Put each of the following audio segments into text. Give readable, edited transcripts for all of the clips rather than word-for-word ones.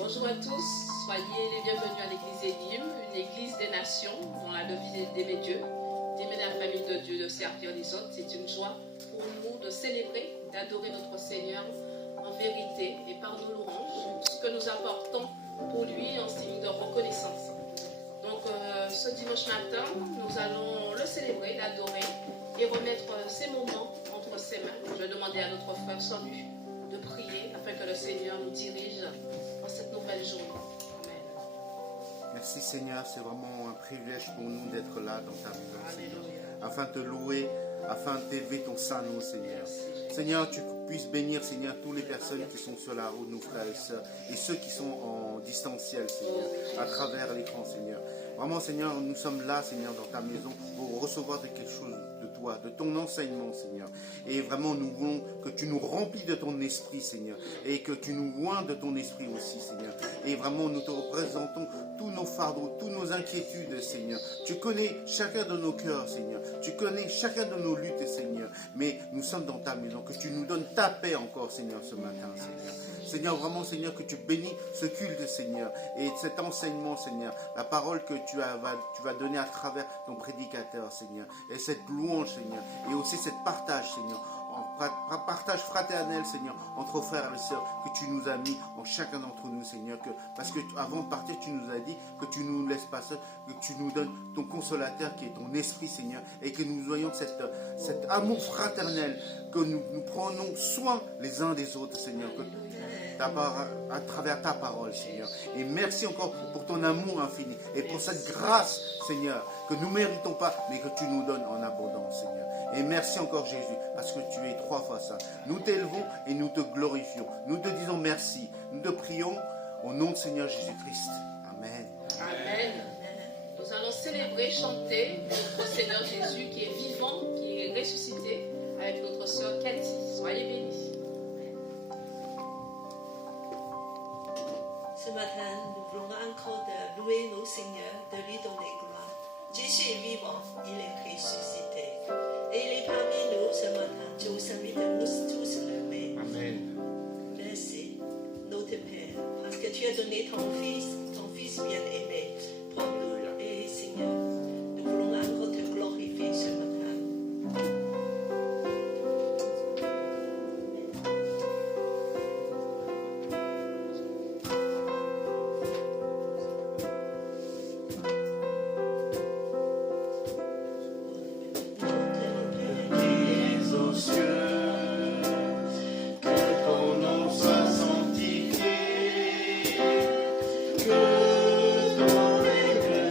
Bonjour à tous, soyez les bienvenus à l'église Elim, une église des nations dont la devise est d'aimer Dieu, d'aimer la famille de Dieu, de servir les autres. C'est une joie pour nous de célébrer, d'adorer notre Seigneur en vérité et par nos louanges, ce que nous apportons pour lui en signe de reconnaissance. Donc ce dimanche matin, nous allons le célébrer, l'adorer et remettre ces moments entre ses mains. Je vais demander à notre frère Samu de prier afin que le Seigneur nous dirige dans cette nouvelle journée. Amen. Merci Seigneur, c'est vraiment un privilège pour nous d'être là dans ta maison, Seigneur, afin de te louer, afin d'élever ton saint nom, Seigneur. Seigneur, tu puisses bénir, Seigneur, toutes les personnes qui sont sur la route, nos frères et sœurs, et ceux qui sont en distanciel, Seigneur, à travers l'écran, Seigneur. Vraiment, Seigneur, nous sommes là, Seigneur, dans ta maison, pour recevoir quelque chose de toi, de ton enseignement, Seigneur. Et vraiment, nous voulons que tu nous remplis de ton esprit, Seigneur, et que tu nous oins de ton esprit aussi, Seigneur. Et vraiment, nous te représentons tous nos fardeaux, toutes nos inquiétudes, Seigneur. Tu connais chacun de nos cœurs, Seigneur. Tu connais chacun de nos luttes, Seigneur. Mais nous sommes dans ta maison, que tu nous donnes ta paix encore, Seigneur, ce matin, Seigneur. Seigneur, vraiment, Seigneur, que tu bénis ce culte, Seigneur, et cet enseignement, Seigneur, la parole que tu vas donner à travers ton prédicateur, Seigneur, et cette louange, Seigneur, et aussi cette partage, Seigneur, partage fraternel, Seigneur, entre frères et sœurs, que tu nous as mis en chacun d'entre nous, Seigneur, parce que avant de partir, tu nous as dit que tu ne nous laisses pas seuls, que tu nous donnes ton consolateur qui est ton esprit, Seigneur, et que nous voyons cet amour fraternel, que nous prenons soin les uns des autres, Seigneur, à travers ta parole, Seigneur. Et merci encore pour ton amour infini et pour cette grâce, Seigneur, que nous ne méritons pas, mais que tu nous donnes en abondance, Seigneur. Et merci encore, Jésus, parce que tu es 3 fois ça. Nous t'élevons et nous te glorifions. Nous te disons merci. Nous te prions au nom de Seigneur Jésus-Christ. Amen. Amen. Nous allons célébrer, chanter notre Seigneur Jésus qui est vivant, qui est ressuscité, avec notre sœur Cathy. Soyez bénis. Ce matin, nous voulons encore louer nos seigneurs, de lui donner gloire. Jésus est vivant, il est ressuscité. Et il est parmi nous ce matin. Dieu vous invite à nous tous lever. Amen. Merci, notre Père, parce que tu as donné ton Fils bien-aimé pour nous. Et Seigneur, nous voulons encore te glorifier ce matin. Que ton règne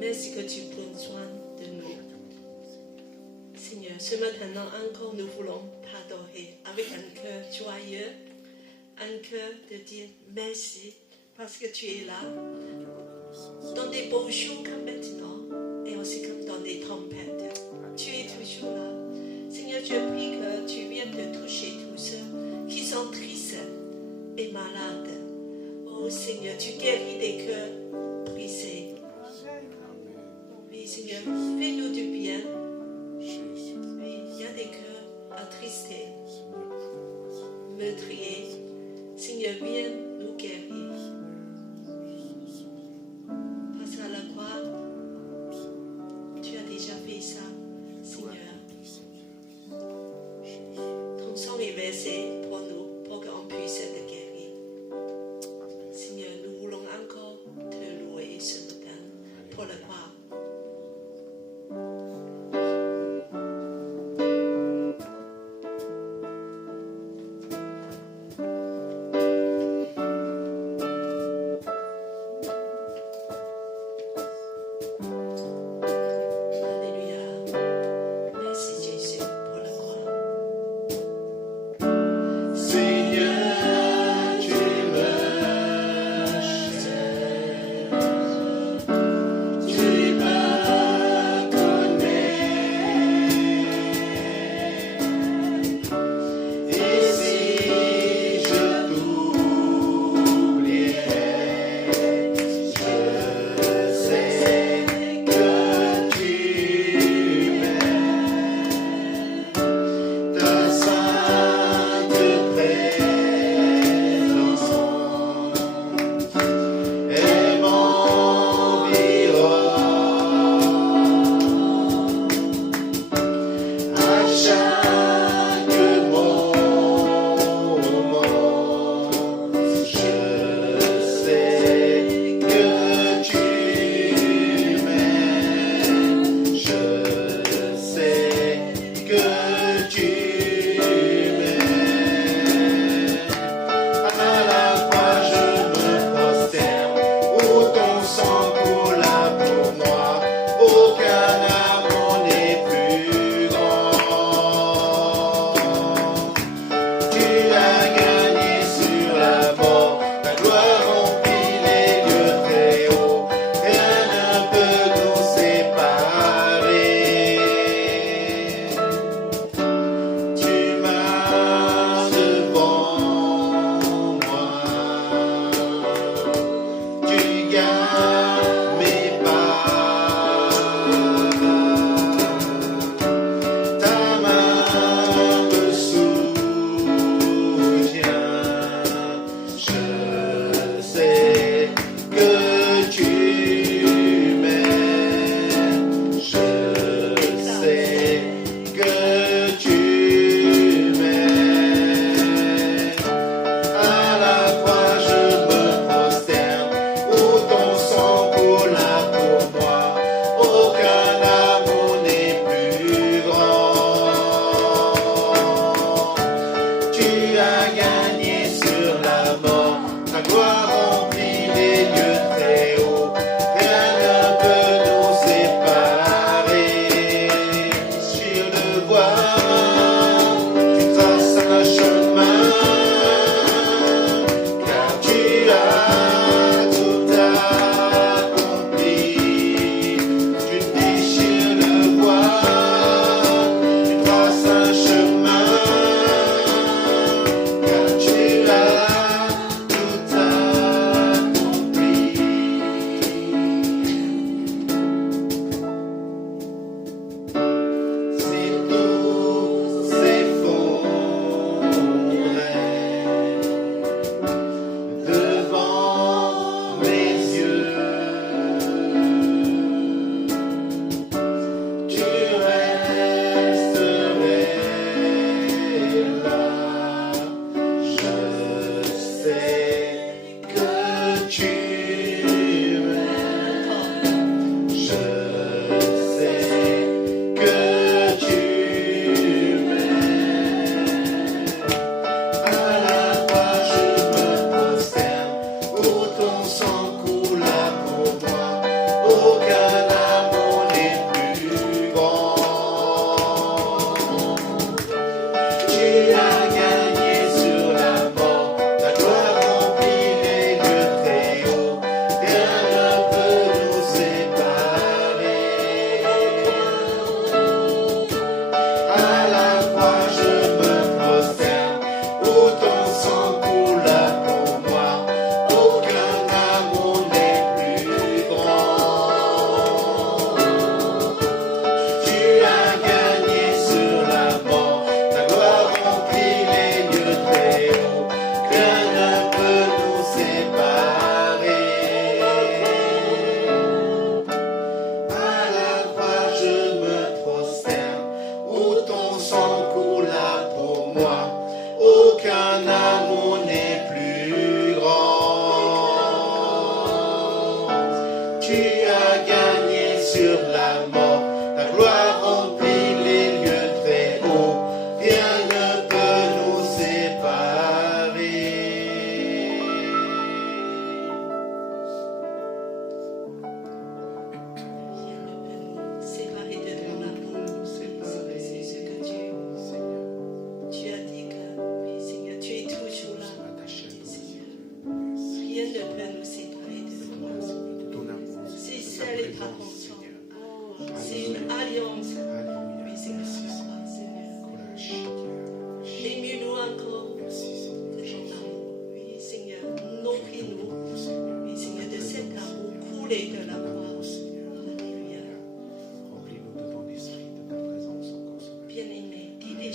Merci que tu prends soin de nous. Seigneur, ce matin encore, nous voulons t'adorer avec un cœur joyeux, un cœur de dire merci parce que tu es là, dans des beaux jours comme maintenant, et aussi comme dans des tempêtes. Tu es toujours là. Seigneur, je prie que tu viennes de toucher tous ceux qui sont tristes et malades. Oh Seigneur, tu guéris des cœurs brisés. Oui, Seigneur, fais-nous du bien. Oui, il y a des cœurs attristés, meurtriers. Seigneur, viens nous guérir. Face à la croix,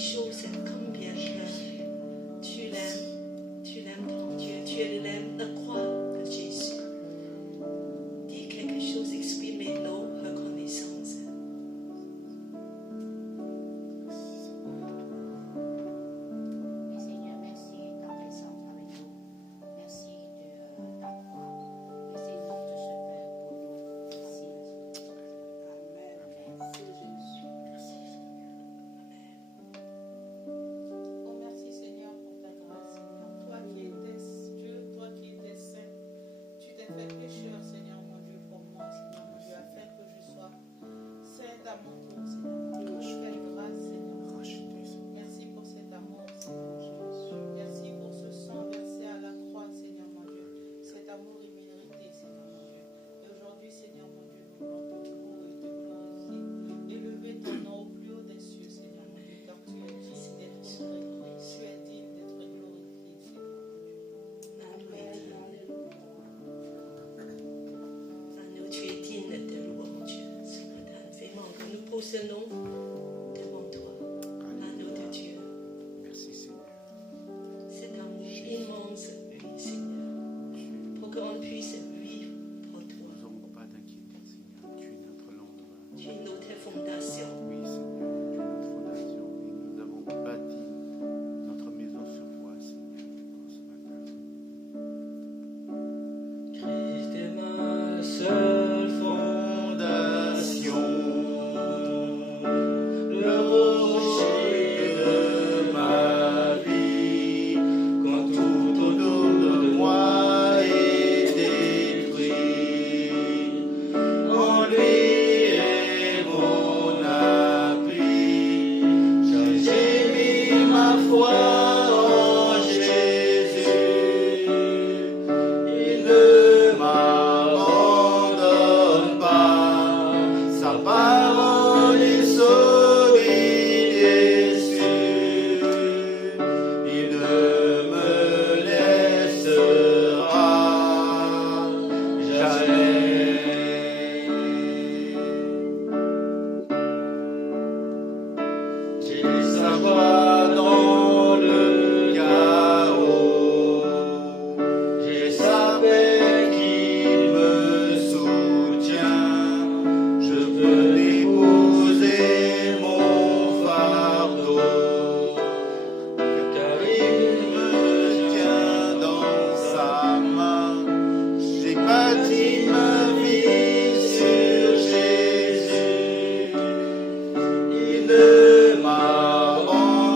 chose combien tu l'aimes ton Dieu, tu l'aimes la croix de Jésus. Dis quelque chose, exprimez nos reconnaissances. Seigneur, merci ta présence avec nous. Merci de ta croix. Merci de tout ce que pour nous. Merci. Amen. Merci Jésus. Oh, merci Seigneur pour ta grâce, Seigneur. Toi qui étais Dieu, toi qui étais saint, tu t'es fait pécheur, Seigneur mon Dieu, pour moi, Seigneur mon Dieu, afin que je sois saint à mon tour, Seigneur mon Dieu. Quelle grâce, Seigneur. Merci pour cet amour, Seigneur Jésus. Merci pour ce sang versé à la croix, Seigneur mon Dieu. Cet amour immérité, Seigneur mon Dieu. Et aujourd'hui, Seigneur mon Dieu, nous voulons te louer et te glorifier. Élever ton nom au plus haut des cieux, Seigneur mon Dieu, car tu es digne d'être honoré. Tu es digne d'être glorifié, Seigneur mon Dieu. Amen. Nous, tu es digne de louange ce matin. Vraiment, que nous posons devant toi, l'agneau de Dieu. Merci Seigneur. C'est un immense, oui, Seigneur, pour qu'on puisse vivre pour toi. Nous n'aurons pas d'inquiétude Seigneur. Tu es notre lendemain. Tu es notre fondation. Oui Seigneur, tu es notre fondation. Et nous avons bâti notre maison sur toi Seigneur pour ce matin. Christ est ma seule fondation, le rocher de ma vie, quand tout autour de moi est détruit. En lui est mon appui, j'ai mis ma foi en Jésus. Il ne m'abandonne pas, sa parole est solide et sûre. Il ne me laissera jamais. J'ai sa voix dans le chaos. J'ai sa paix qui me soutient. Je peux déposer mon fardeau, car il me tient dans sa main. J'ai bâti ma vie sur Jésus. il ne m'abandonne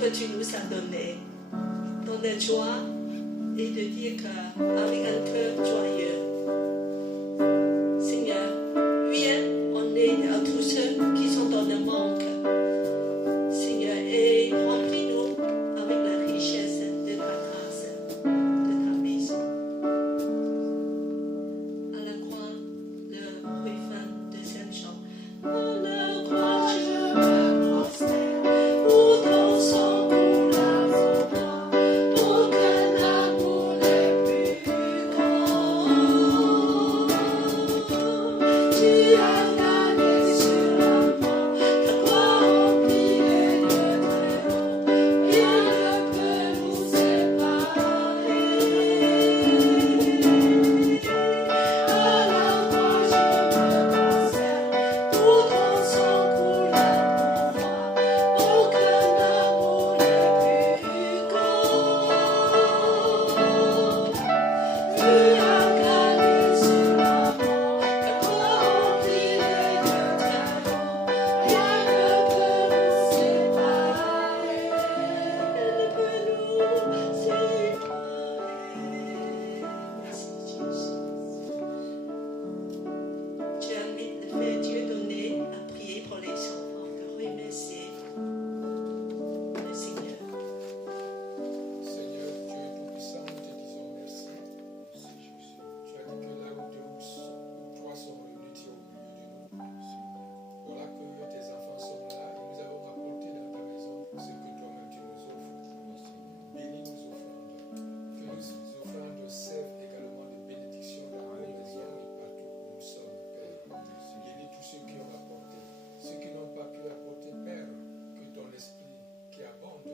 que tu nous as donné dans la joie et de dire qu'avec un cœur joyeux, Seigneur, viens en aide à tous ceux qui sont dans le manque, Seigneur, et remplis-nous avec la richesse de ta grâce, de ta maison. À la croix, le refrain de cette chant. À la croix, je me prosterne, où ton sang coule avant moi, pour que l'amour n'est plus grand. Tu as gagné sur la mort, ta croix remplie et de très haut, rien ne peut nous séparer. À la croix, je me prosterne, où ton sang coule pour moi, pour que l'amour n'est plus grand. Tu as gagné sur la mort, ta croix remplie et de très haut, rien ne peut nous séparer, rien ne peut nous séparer. Merci Jésus. Tu as fait Dieu donner à prier pour les enfants, de remercier le Seigneur. Seigneur, Dieu Tout-Puissant, nous te disons merci. Tu as dit que là où deux ou trois sont réunis, tu es au milieu de nous. Voilà que tes enfants sont là et nous avons apporté dans ta maison ce que toi-même tu nous offres. Bénis nos offrandes. Que nos offrandes servent également de bénédiction dans nos maisons et partout où nous sommes, Père. Bénis tous ceux qui ont apporté. Ceux qui n'ont pas pu apporter, Père, que ton esprit qui abonde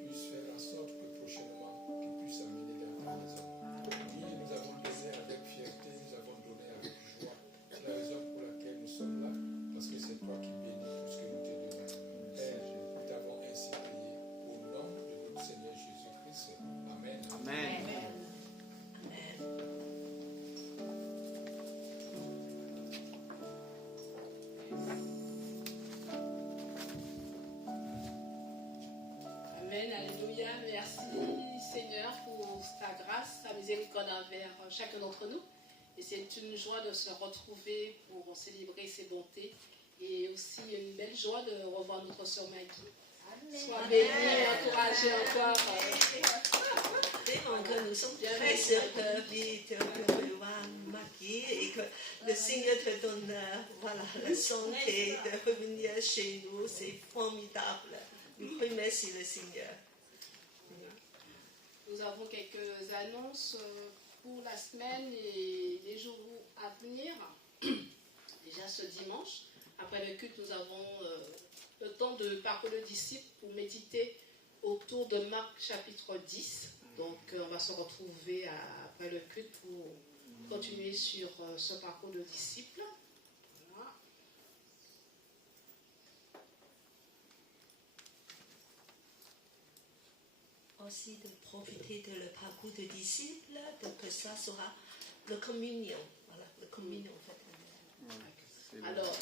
puisse faire en sorte que prochainement, qu'il puisse amener dans ta maison. Oui, nous avons donné avec fierté, nous avons donné avec joie. C'est la raison pour laquelle nous sommes là, parce que c'est toi qui bénis tout ce que nous te donnons. Père, nous t'avons ainsi prié au nom de notre Seigneur Jésus-Christ. Amen. Amen. Amen. Amen, alléluia. Merci Seigneur pour ta grâce, ta miséricorde envers chacun d'entre nous. Et c'est une joie de se retrouver pour célébrer ses bontés. Et aussi une belle joie de revoir notre sœur Maggie. Sois bénie, encouragée encore. Vraiment que nous sommes très heureux de revoir Maggie et que le Seigneur te donne voilà, la santé de revenir chez nous. C'est formidable. Nous remercions le Seigneur. Nous avons quelques annonces pour la semaine et les jours à venir. Déjà ce dimanche, après le culte, nous avons le temps de parcours de disciples pour méditer autour de Marc chapitre 10. Donc on va se retrouver après le culte pour continuer sur ce parcours de disciples. Voilà. Aussi de profiter de le parcours de disciples, donc que ça sera la communion. Voilà, la communion en fait. Alors,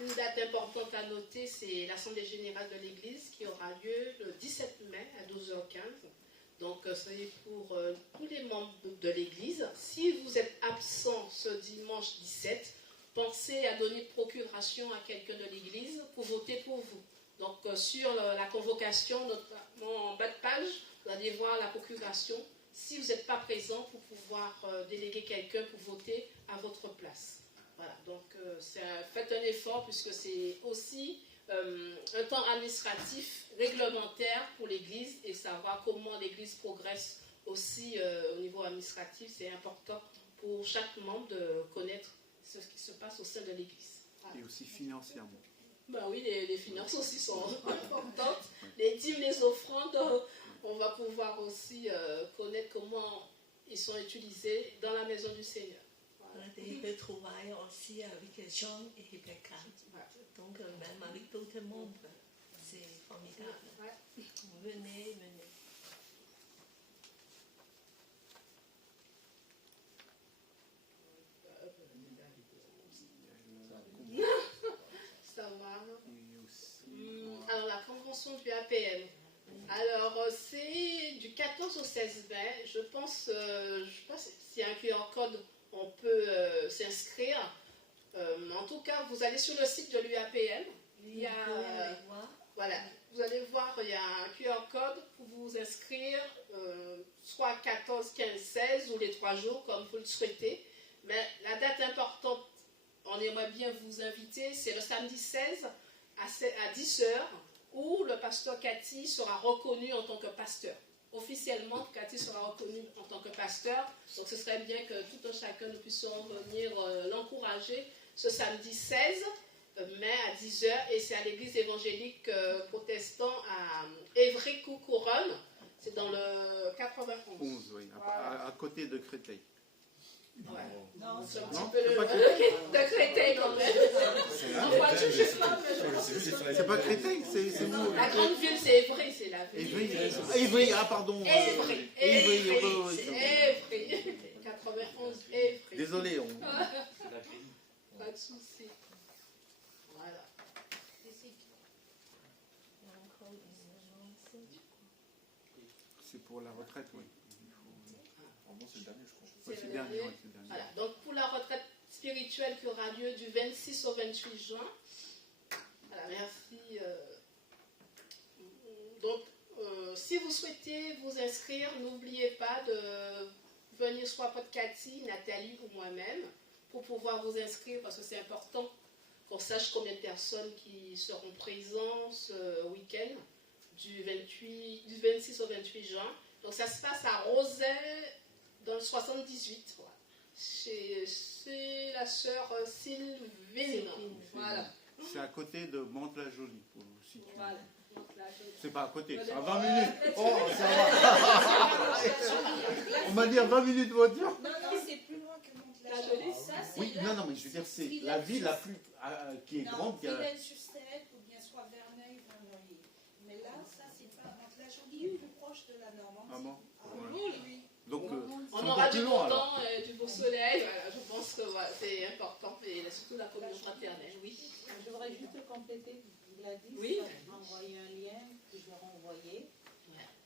une date importante à noter, c'est l'Assemblée Générale de l'Église qui aura lieu le 17 mai à 12h15. Donc, c'est pour tous les membres de l'Église. Si vous êtes absent ce dimanche 17, pensez à donner procuration à quelqu'un de l'Église pour voter pour vous. Donc, sur la convocation, notamment en bas de page, vous allez voir la procuration. Si vous n'êtes pas présent, pour pouvoir déléguer quelqu'un pour voter à votre place. Voilà, donc faites un effort puisque c'est aussi un temps administratif, réglementaire pour l'Église et savoir comment l'Église progresse aussi au niveau administratif. C'est important pour chaque membre de connaître ce qui se passe au sein de l'Église. Voilà. Et aussi financièrement. Ben oui, les finances aussi sont importantes. Les dîmes, les offrandes, on va pouvoir aussi connaître comment ils sont utilisés dans la maison du Seigneur. Voilà, des retrouvailles aussi avec Jean et Rebecca. Donc, même avec d'autres membres, c'est formidable. Ouais. Venez. Ça va. Alors, la convention du APM. Alors, c'est du 14 au 16 mai. Je pense s'il y a un QR code, on peut s'inscrire. En tout cas, vous allez sur le site de l'UAPM. Il y a, voilà, vous allez voir, il y a un QR code pour vous inscrire, soit 14, 15, 16 ou les 3 jours, comme vous le souhaitez. Mais la date importante, on aimerait bien vous inviter, c'est le samedi 16 à 10h, où le pasteur Cathy sera reconnu en tant que pasteur. Officiellement, Cathy sera reconnu en tant que pasteur. Donc ce serait bien que tout un chacun nous puissions venir l'encourager ce samedi 16 mai à 10h. Et c'est à l'église évangélique protestant à Évry-Couronne. C'est dans le 91. 11, oui, à côté de Créteil. Ouais. Non, C'est un Non, petit peu c'est pas de Créteil quand même. En voiture, je sais pas, mais C'est pas Créteil, c'est vous. la grande ville, c'est Évry, c'est la ville. Évry, ah pardon. Évry, Évry, Évry. 91, Évry. Désolé, Pas de souci. Voilà. c'est pour la retraite, oui. C'est le dernier, je crois. Oui, c'est le dernier, oui, c'est le dernier. Voilà. Donc pour la retraite spirituelle qui aura lieu du 26 au 28 juin. Voilà, merci. Donc, si vous souhaitez vous inscrire, n'oubliez pas de venir soit Pod Cathy, Nathalie ou moi-même pour pouvoir vous inscrire parce que c'est important qu'on sache combien de personnes qui seront présentes ce week-end du 26 au 28 juin. Donc ça se passe à Rosay dans le 78. Voilà. C'est la sœur Sylvine. Voilà. C'est à côté de Mantes-la-Jolie, pour vous situer. Voilà. C'est pas à côté, c'est à 20 minutes. Oh, ça va. On m'a dit à 20 minutes de voiture. non, c'est plus loin que Mantes-la-Jolie. Ça, c'est Oui, non, mais je veux dire, c'est la ville la plus qui est grande. Qui a... Villers-sur-Cèdre ou bien soit Verneuil, Verneuil. Mais là, ça, c'est pas Mantes-la-Jolie, plus proche de la Normandie. Ah bon? Oui, oui. Donc, On aura du beau temps, du beau soleil. Voilà, je pense que voilà, c'est important. Et surtout la communion fraternelle, oui. Je voudrais juste compléter, Gladys Oui. a envoyé un lien que je leur ai envoyé.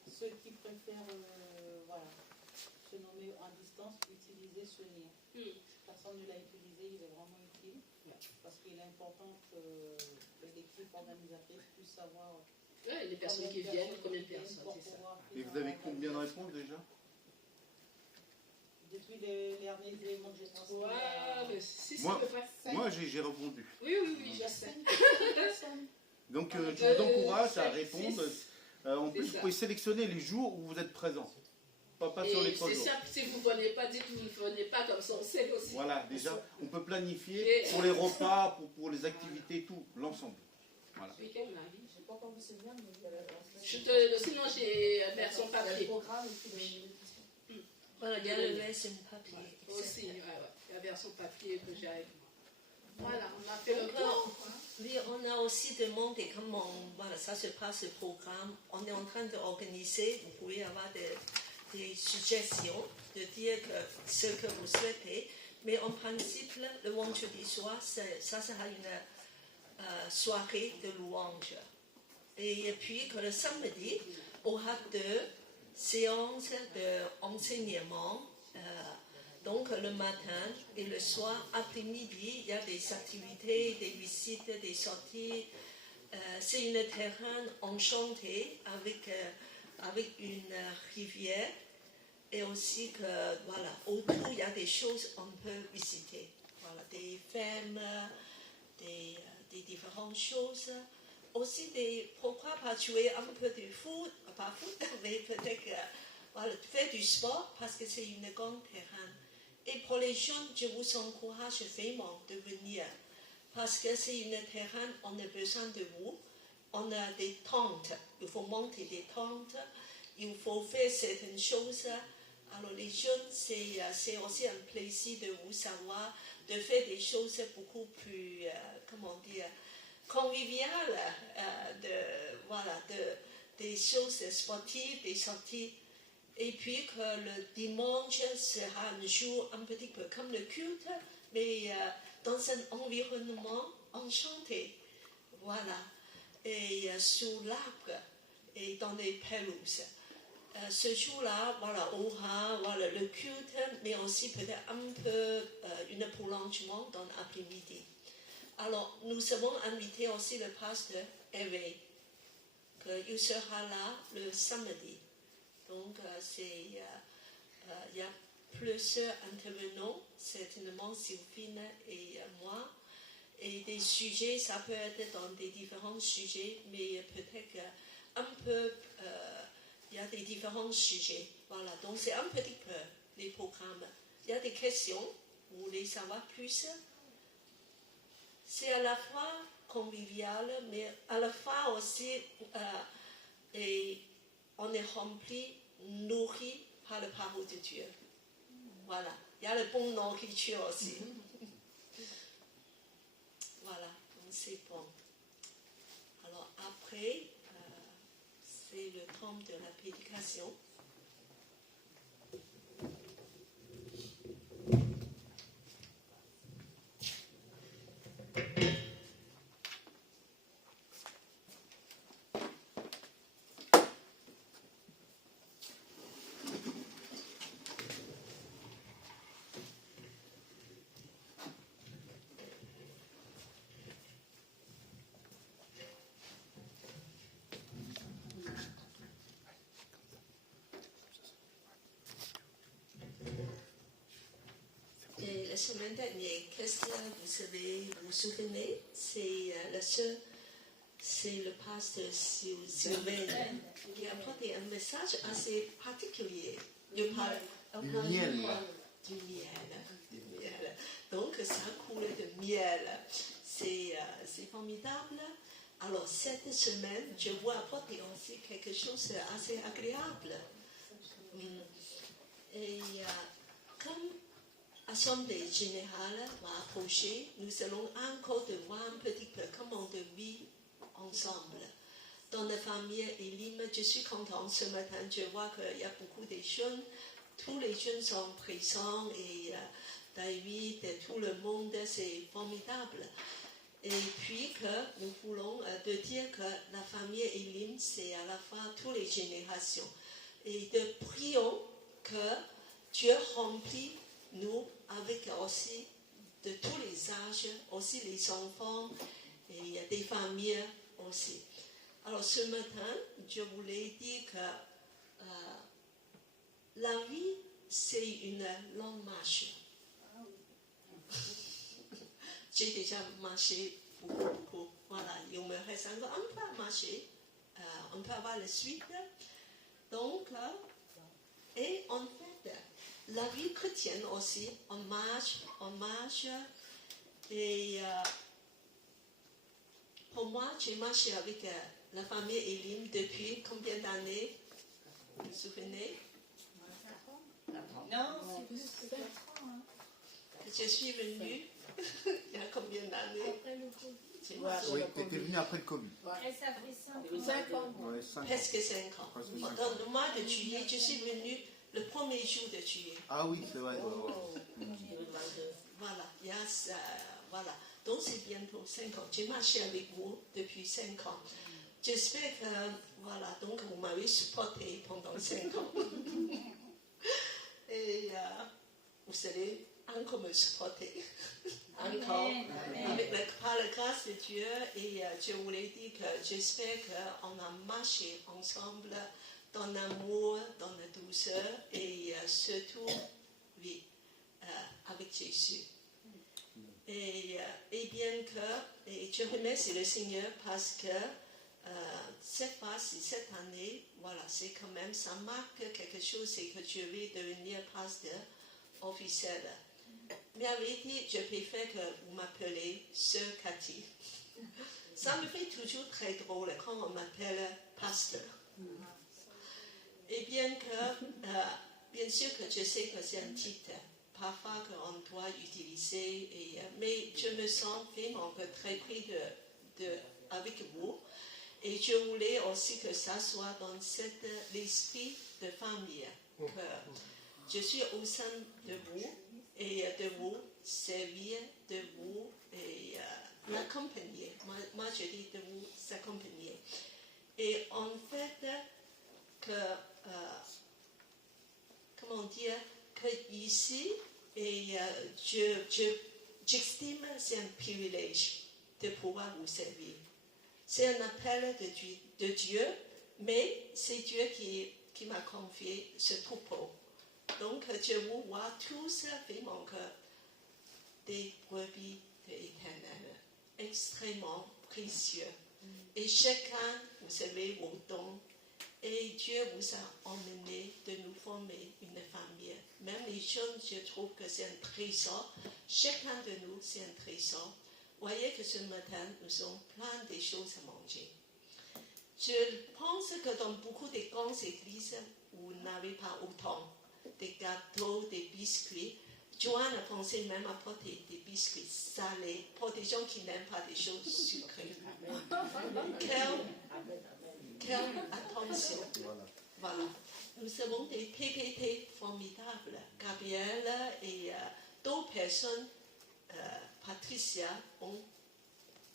Ceux qui préfèrent se nommer en distance, utiliser ce lien. Personne ne l'a utilisé, il est vraiment utile. Parce qu'il est important que l'équipe organisatrice puisse savoir Les personnes qui viennent, combien de personnes, c'est ça. Et vous avez combien de réponses déjà? Depuis les derniers éléments que j'ai transmis. Moi, j'ai répondu. Oui, je sais. Donc, je vous encourage à répondre. En plus, vous pouvez sélectionner les jours où vous êtes présent. Pas sur les 3 jours. C'est simple, si vous ne venez pas, dites que vous ne venez pas, comme ça on sait aussi. Voilà, déjà, on peut planifier pour les repas, pour les activités, tout, l'ensemble. Voilà. Sinon, j'ai la version papier. Voilà, il y a le lesson papier. Aussi, la version papier que j'ai avec moi. Voilà, on a fait le tour. Oui, on a aussi demandé comment ça se passe le programme. On est en train d'organiser, vous pouvez avoir des suggestions, de dire que ce que vous souhaitez. Mais en principe, le vendredi soir, ça sera une soirée de louange. Et puis que le samedi, on aura 2 séances d'enseignement. Donc le matin et le soir, après-midi, il y a des activités, des visites, des sorties. C'est un terrain enchanté avec une rivière et aussi que autour il y a des choses qu'on peut visiter. Voilà, des fermes, des différentes choses. Aussi pourquoi pas jouer un peu de foot, pas foot, mais peut-être faire du sport parce que c'est une grande terrain. Et pour les jeunes, je vous encourage vraiment de venir parce que c'est une terrain, on a besoin de vous. On a des tentes, il faut monter des tentes, il faut faire certaines choses. Alors les jeunes, c'est aussi un plaisir de vous savoir, de faire des choses beaucoup plus, conviviales, des choses sportives, des sorties. Et puis que le dimanche sera un jour un petit peu comme le culte, mais dans un environnement enchanté. Voilà. Et sous l'arbre. et dans les pelouses. Ce jour-là, voilà, aura voilà, le culte, mais aussi peut-être un peu une prolongement dans l'après-midi. Alors, nous avons invité aussi le pasteur Hervé, qu'il sera là le samedi. Donc, il y a plusieurs intervenants, certainement Sylvine et moi. Et des sujets, ça peut être dans des différents sujets, mais peut-être un peu, il y a des différents sujets. Voilà, donc c'est un petit peu les programmes. Il y a des questions, vous voulez savoir plus. C'est à la fois convivial, mais à la fois aussi, et on est rempli, nourri par la parole de Dieu. Voilà, il y a le bon nourriture aussi. Voilà, donc c'est bon. Alors après, c'est le temps de la prédication. La semaine dernière, Christian, vous souvenez, c'est le pasteur Sylvain qui a apporté un message assez particulier. Il parle Du miel. Du miel. Donc, ça coule de miel. C'est formidable. Alors, cette semaine, je veux apporter aussi quelque chose d'assez agréable. Et comme l'Assemblée générale va approcher, nous allons encore voir un petit peu comment on vit ensemble. Dans la famille Elim, je suis contente ce matin, je vois qu'il y a beaucoup de jeunes, tous les jeunes sont présents et David et tout le monde, c'est formidable. Et puis que nous voulons dire que la famille Elim, c'est à la fois toutes les générations. Et de prions que Dieu remplit nous avec aussi de tous les âges, aussi les enfants et des familles aussi. Alors ce matin, je voulais dire que la vie, c'est une longue marche. J'ai déjà marché beaucoup. Voilà, il me reste encore un peu à marcher. On peut avoir la suite. Donc, et en fait, la vie chrétienne aussi, on marche. Et pour moi, j'ai marché avec la famille Elim depuis combien d'années? Vous vous souvenez? Non, c'est plus que 4 ans. Je suis venue il y a combien d'années? Après le Covid. Oui, tu étais venu après le Covid. Et ça fait 5 ans. Ouais, 5 ans. Presque 5 ans. Presque 5 ans. Dans le mois de juillet, je suis venue le premier jour de juillet. Ah oui, c'est vrai. Voilà, voilà. Donc c'est bientôt 5 ans. J'ai marché avec vous depuis 5 ans. J'espère que, voilà, donc vous m'avez supporté pendant 5 ans. Et vous allez encore me supporter. Encore. Avec par la grâce de Dieu. Et je voulais dire que j'espère qu'on a marché ensemble dans l'amour, dans la douceur et surtout, oui, avec Jésus. Et bien que, et je remercie le Seigneur parce que cette année, voilà, c'est quand même, ça marque quelque chose, c'est que je vais devenir pasteur officiel. Mais avait dit, je préfère que vous m'appelez Sœur Cathy. Ça me fait toujours très drôle quand on m'appelle pasteur. Et bien sûr que je sais que c'est un titre, parfois qu'on doit utiliser, mais je me sens vraiment très pris avec vous. Et je voulais aussi que ça soit dans l'esprit de famille, que je suis au sein de vous, et de vous servir, de vous et l'accompagner. Moi, je dis de vous accompagner. Et en fait, que, comment dire, que ici, et j'estime c'est un privilège de pouvoir vous servir. C'est un appel de Dieu, mais c'est Dieu qui m'a confié ce troupeau. Donc, je vous vois tous vraiment que des brebis de l'Éternel, extrêmement précieux. Et chacun, vous savez, vos dons. Et Dieu vous a emmené de nous former une famille. Même les jeunes, je trouve que c'est un trésor. Chacun de nous, c'est un trésor. Voyez que ce matin, nous avons plein de choses à manger. Je pense que dans beaucoup de grandes églises, vous n'avez pas autant de gâteaux, des biscuits. Joanne a pensé même à apporter des biscuits salés pour des gens qui n'aiment pas des choses sucrées. Quelle attention. Voilà. Nous avons des PPT formidables. Gabrielle et d'autres personnes, Patricia, ont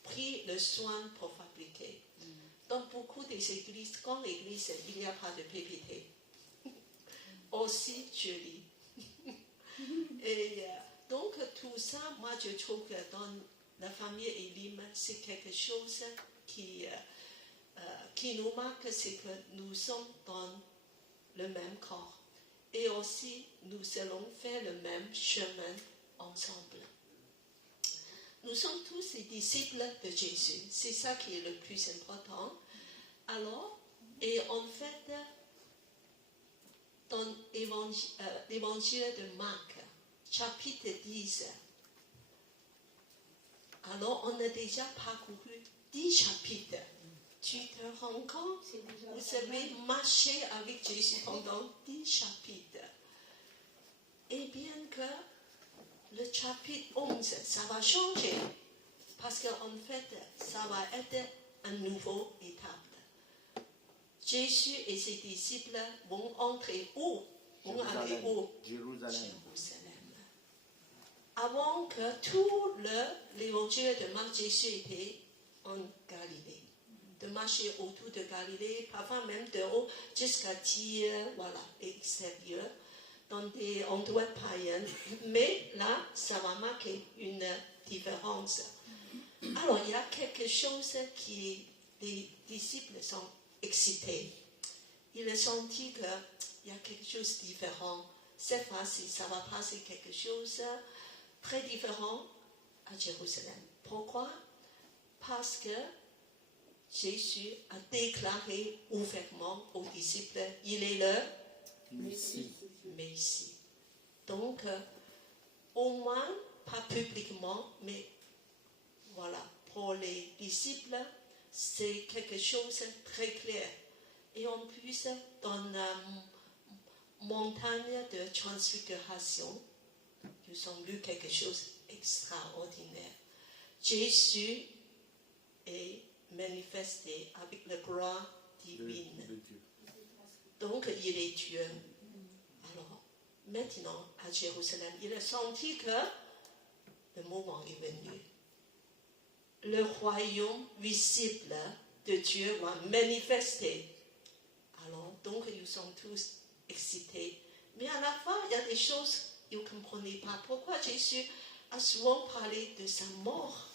pris le soin pour fabriquer. Dans beaucoup des églises, grandes églises, il n'y a pas de PPT. Aussi joli. Et donc tout ça, moi je trouve que dans la famille Elim, c'est quelque chose qui nous marque, c'est que nous sommes dans le même corps. Et aussi, nous allons faire le même chemin ensemble. Nous sommes tous des disciples de Jésus. C'est ça qui est le plus important. Alors, et en fait, dans l'évangile de Marc, chapitre 10, alors on a déjà parcouru 10 chapitres. Tu te rends compte, vous avez marché avec Jésus pendant 10 chapitres. Et bien que le chapitre 11, ça va changer. Parce qu'en fait, ça va être une nouvelle étape. Jésus et ses disciples vont entrer où? Vont aller où? Jérusalem. Avant que tout l'évangile de Marc, Jésus était en Galilée. De marcher autour de Galilée, parfois même de haut jusqu'à Tyr, voilà, extérieur, dans des endroits païens. Mais là, ça va marquer une différence. Alors, il y a quelque chose qui les disciples sont excités. Ils ont senti qu'il y a quelque chose de différent. Cette fois-ci, ça va passer quelque chose très différent à Jérusalem. Pourquoi? Parce que Jésus a déclaré ouvertement aux disciples, il est le Messie. Donc, au moins, pas publiquement, mais voilà, pour les disciples, c'est quelque chose de très clair. Et en plus, dans la montagne de transfiguration, nous avons vu quelque chose d'extraordinaire. Jésus est manifesté avec la gloire divine. Donc, il est Dieu. Alors, maintenant, à Jérusalem, il a senti que le moment est venu. Le royaume visible de Dieu va manifester. Alors, donc, ils sont tous excités. Mais à la fin, il y a des choses ils ne comprenaient pas. Pourquoi Jésus a souvent parlé de sa mort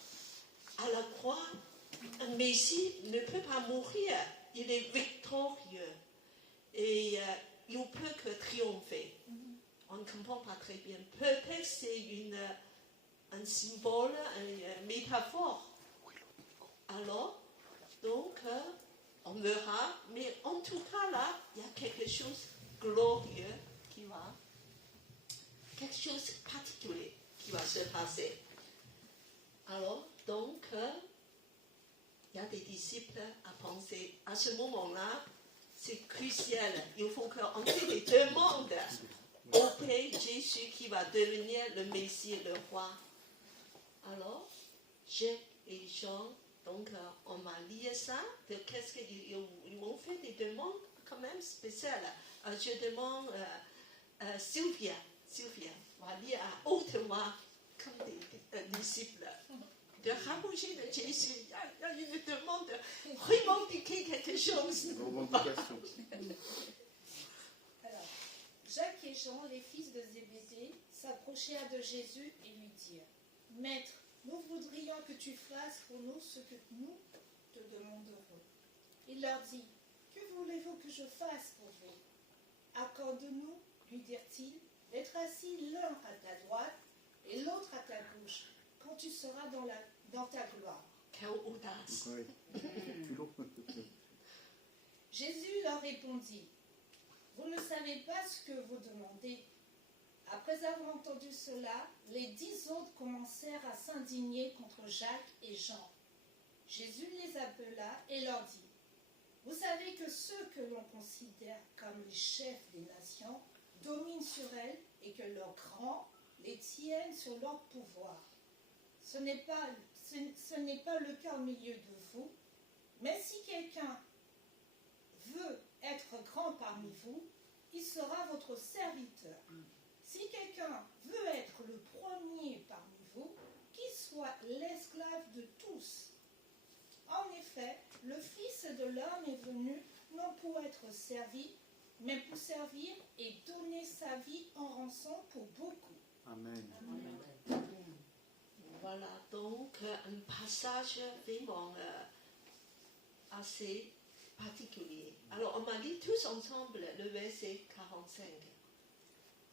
à la croix? Un Messie ne peut pas mourir. Il est victorieux. Et il ne peut que triompher. On ne comprend pas très bien. Peut-être c'est un symbole, une métaphore. Alors, donc, on verra. Mais en tout cas, là, il y a quelque chose de glorieux qui va, quelque chose de particulier qui va se passer. Alors, donc, il y a des disciples à penser. À ce moment-là, c'est crucial. Il faut qu'on ait des demandes au Père Jésus qui va devenir le Messie, le roi. Alors, Jacques et Jean, donc, on m'a lié ça. Qu'est-ce qu'ils vont faire des demandes quand même spéciales. Je demande Sylvia, on va lire à haute voix comme des disciples. De rapprocher de Jésus, il y a une demande de revendiquer quelque chose. Revendication. Alors, Jacques et Jean, les fils de Zébédée, s'approchèrent de Jésus et lui dirent, « Maître, nous voudrions que tu fasses pour nous ce que nous te demanderons. » Il leur dit, « Que voulez-vous que je fasse pour vous ?» « Accorde-nous, lui dirent-ils, d'être assis l'un à ta droite et l'autre à ta gauche, quand tu seras dans ta gloire. » Quelle audace. Oui. Culot. Jésus leur répondit, « Vous ne savez pas ce que vous demandez. » Après avoir entendu cela, les 10 autres commencèrent à s'indigner contre Jacques et Jean. Jésus les appela et leur dit, « Vous savez que ceux que l'on considère comme les chefs des nations dominent sur elles et que leurs grands les tiennent sur leur pouvoir. Ce n'est pas le cas au milieu de vous, mais si quelqu'un veut être grand parmi vous, il sera votre serviteur. Si quelqu'un veut être le premier parmi vous, qu'il soit l'esclave de tous. En effet, le Fils de l'homme est venu non pour être servi, mais pour servir et donner sa vie en rançon pour beaucoup. » Amen. Voilà, donc un passage vraiment assez particulier. Alors, on m'a dit tous ensemble le verset 45.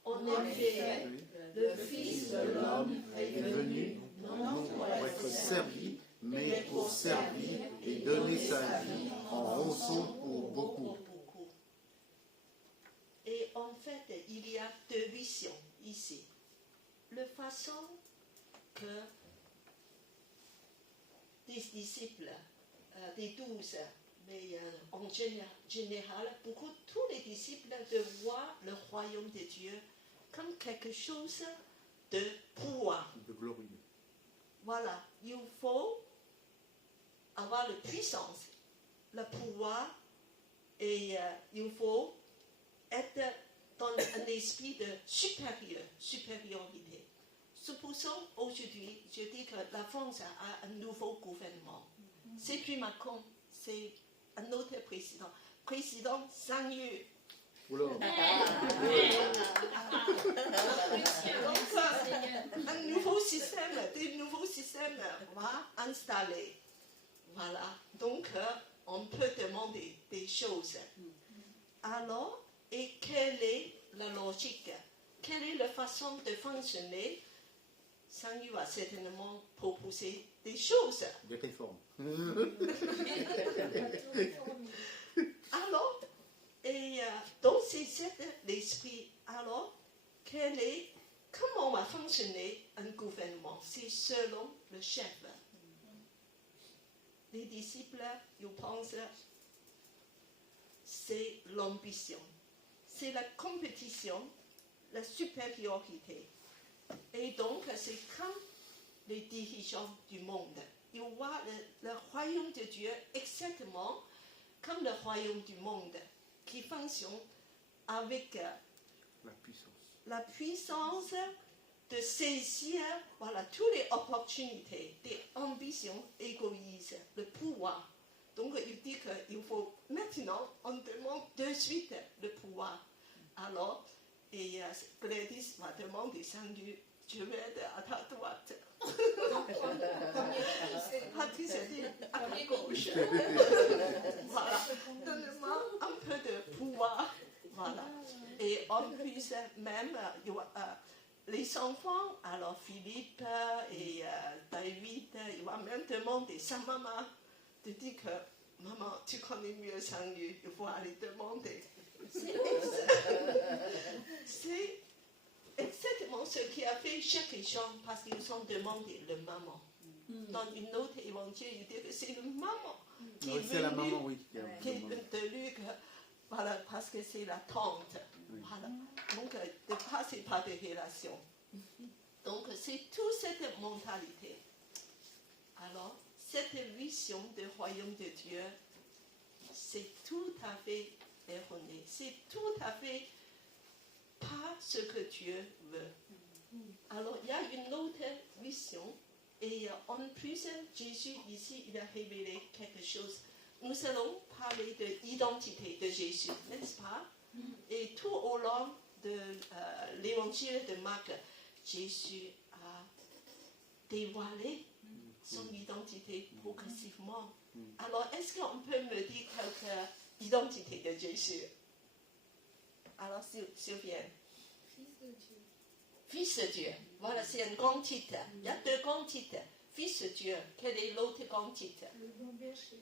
En effet, Oui. le Fils de l'homme est venu non pour être servi, mais pour servir et donner sa vie en rançon pour beaucoup. Et en fait, il y a 2 visions ici. La façon que des disciples, des 12, mais en général, tous les disciples de voir le royaume de Dieu comme quelque chose de pouvoir. De glorieux. Voilà, il faut avoir la puissance, le pouvoir, et il faut être dans un esprit de supériorité. C'est pour ça aujourd'hui, je dis que la France a un nouveau gouvernement. C'est plus Macron, c'est un autre président. Président Sang-Yu. Oula. Un nouveau système, des nouveaux systèmes va installer. Voilà, donc on peut demander des choses. Alors, et quelle est la logique? Quelle est la façon de fonctionner? Sang-Yu va certainement proposer des choses. Des réformes. Alors, et donc c'est l'esprit. Alors, comment va fonctionner un gouvernement? C'est selon le chef. Les disciples, ils pensent, c'est l'ambition, c'est la compétition, la supériorité. Et donc, c'est comme les dirigeants du monde. Ils voient le royaume de Dieu exactement comme le royaume du monde, qui fonctionne avec la puissance de saisir toutes les opportunités, des ambitions égoïstes, le pouvoir. Donc, il dit qu'il faut maintenant, on demande de suite le pouvoir. Alors, et Gladys m'a demandé, Sang-Yu, je vais être à ta droite. Patrice a dit à ta gauche. Voilà, donne-moi un peu de pouvoir. Voilà. Et en plus, même, les enfants, alors Philippe et David, il va même demander sa maman de dire que maman, tu connais mieux Sang-Yu, il faut aller demander. C'est exactement ce qui a fait Jacques et Jean parce qu'ils ont demandé le maman. Dans une autre évangile, il dit que c'est le maman qui est C'est la venue, maman, oui. qui est de Luc, voilà, parce que c'est la tante. Oui. Voilà. Donc, de passer par des relations. Donc, c'est toute cette mentalité. Alors, cette vision du royaume de Dieu, c'est tout à fait erroné. C'est tout à fait pas ce que Dieu veut. Alors, il y a une autre vision. Et en plus, Jésus, ici, il a révélé quelque chose nous allons parler de l'identité de Jésus, n'est-ce pas? Et tout au long de l'évangile de Marc, Jésus a dévoilé son identité progressivement. Alors, est-ce qu'on peut me dire quelque identité de Jésus? Alors, Sylvienne. Fils de Dieu. Fils de Dieu. Voilà, c'est un grand titre. Il y a deux grands titres. Fils de Dieu. Quel est l'autre grand titre? Le bon berger.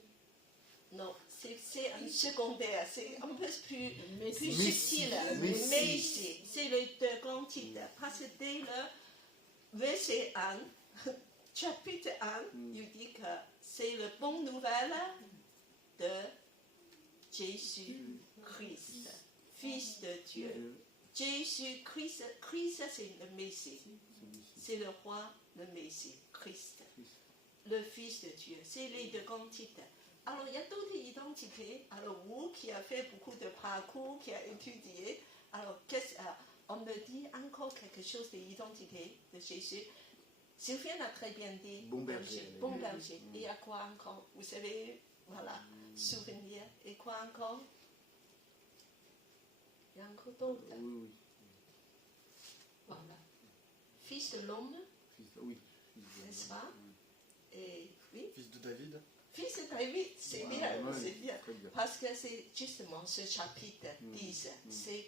Non, c'est un secondaire. C'est un peu plus Messie. subtil. Messie. Messie. C'est le deux grands titres. Parce que dès le verset 1, chapitre 1, il dit que c'est la bonne nouvelle de Jésus-Christ, Fils de Dieu. Jésus-Christ, Christ c'est le Messie. C'est le roi, le Messie, Christ. Le Fils de Dieu. C'est les deux grands titres. Alors, il y a d'autres identités. Alors, vous qui avez fait beaucoup de parcours, qui avez étudié, alors, on me dit encore quelque chose de l'identité de Jésus. Sylviane a très bien dit. Bon berger. Bon berger. Et il y a quoi encore? Vous savez, voilà, souvenir. Et quoi encore? Il y a encore d'autres. Oui. Voilà. Fils de l'homme, Oui. n'est-ce pas? Et oui. Fils de David. Fils de David, c'est bien, Ouais, c'est bien. très bien. Parce que c'est justement ce chapitre 10, c'est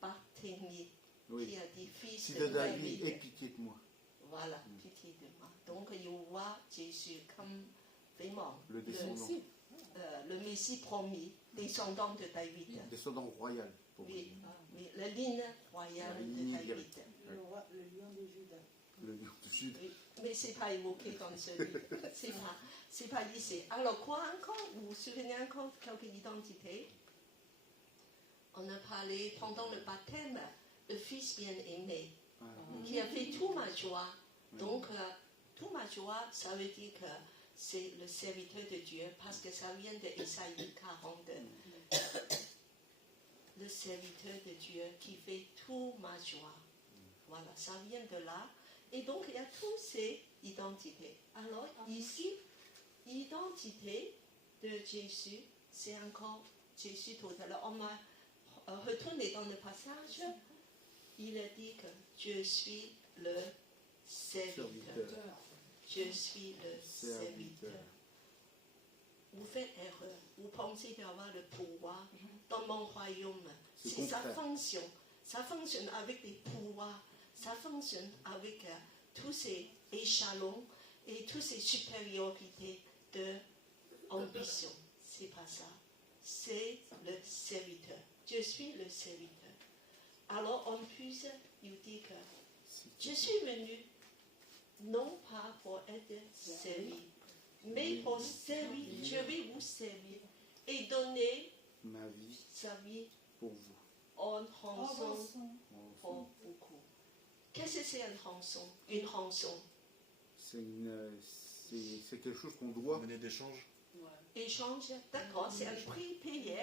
Barthélemy Oui. qui a dit fils Fils de de David, David. aie pitié de moi. Voilà, pitié de moi. Donc, il voit Jésus comme vraiment Le descendant. le Messie promis, descendant de David. Descendant royal. Pour Oui, mais la ligne royale La de ligne David. directe. Le roi, le lion de Juda. Le lion du sud. Oui, mais ce n'est pas évoqué dans ce livre. C'est pas ici. Alors, quoi encore? Vous vous souvenez encore de quelques identités? On a parlé pendant le baptême, le fils bien-aimé, qui a fait toute ma joie. Donc, toute ma joie, ça veut dire que c'est le serviteur de Dieu, parce que ça vient de Ésaïe 42. Le serviteur de Dieu qui fait toute ma joie. Voilà, ça vient de là. Et donc, il y a toutes ces identités. Alors, ici, l'identité de Jésus, c'est encore Jésus tout à l'heure. On m'a retourné dans le passage, il a dit que je suis le serviteur. Je suis le serviteur. Vous faites erreur. Vous pensez d'avoir le pouvoir dans mon royaume. C'est sa fonction. Ça fonctionne avec des pouvoirs. Ça fonctionne avec tous ces échelons et toutes ces supériorités d'ambition. C'est pas ça. C'est le serviteur. Je suis le serviteur. Alors, en plus, il dit que je suis venu non pas pour être servi, mais pour servir. Je vais vous servir et donner Ma vie sa vie pour vous. en rançon Rançon. pour beaucoup. Qu'est-ce que c'est une rançon? Une rançon. C'est quelque chose qu'on doit. Monnaie d'échange. Échange, d'accord, c'est un prix payé.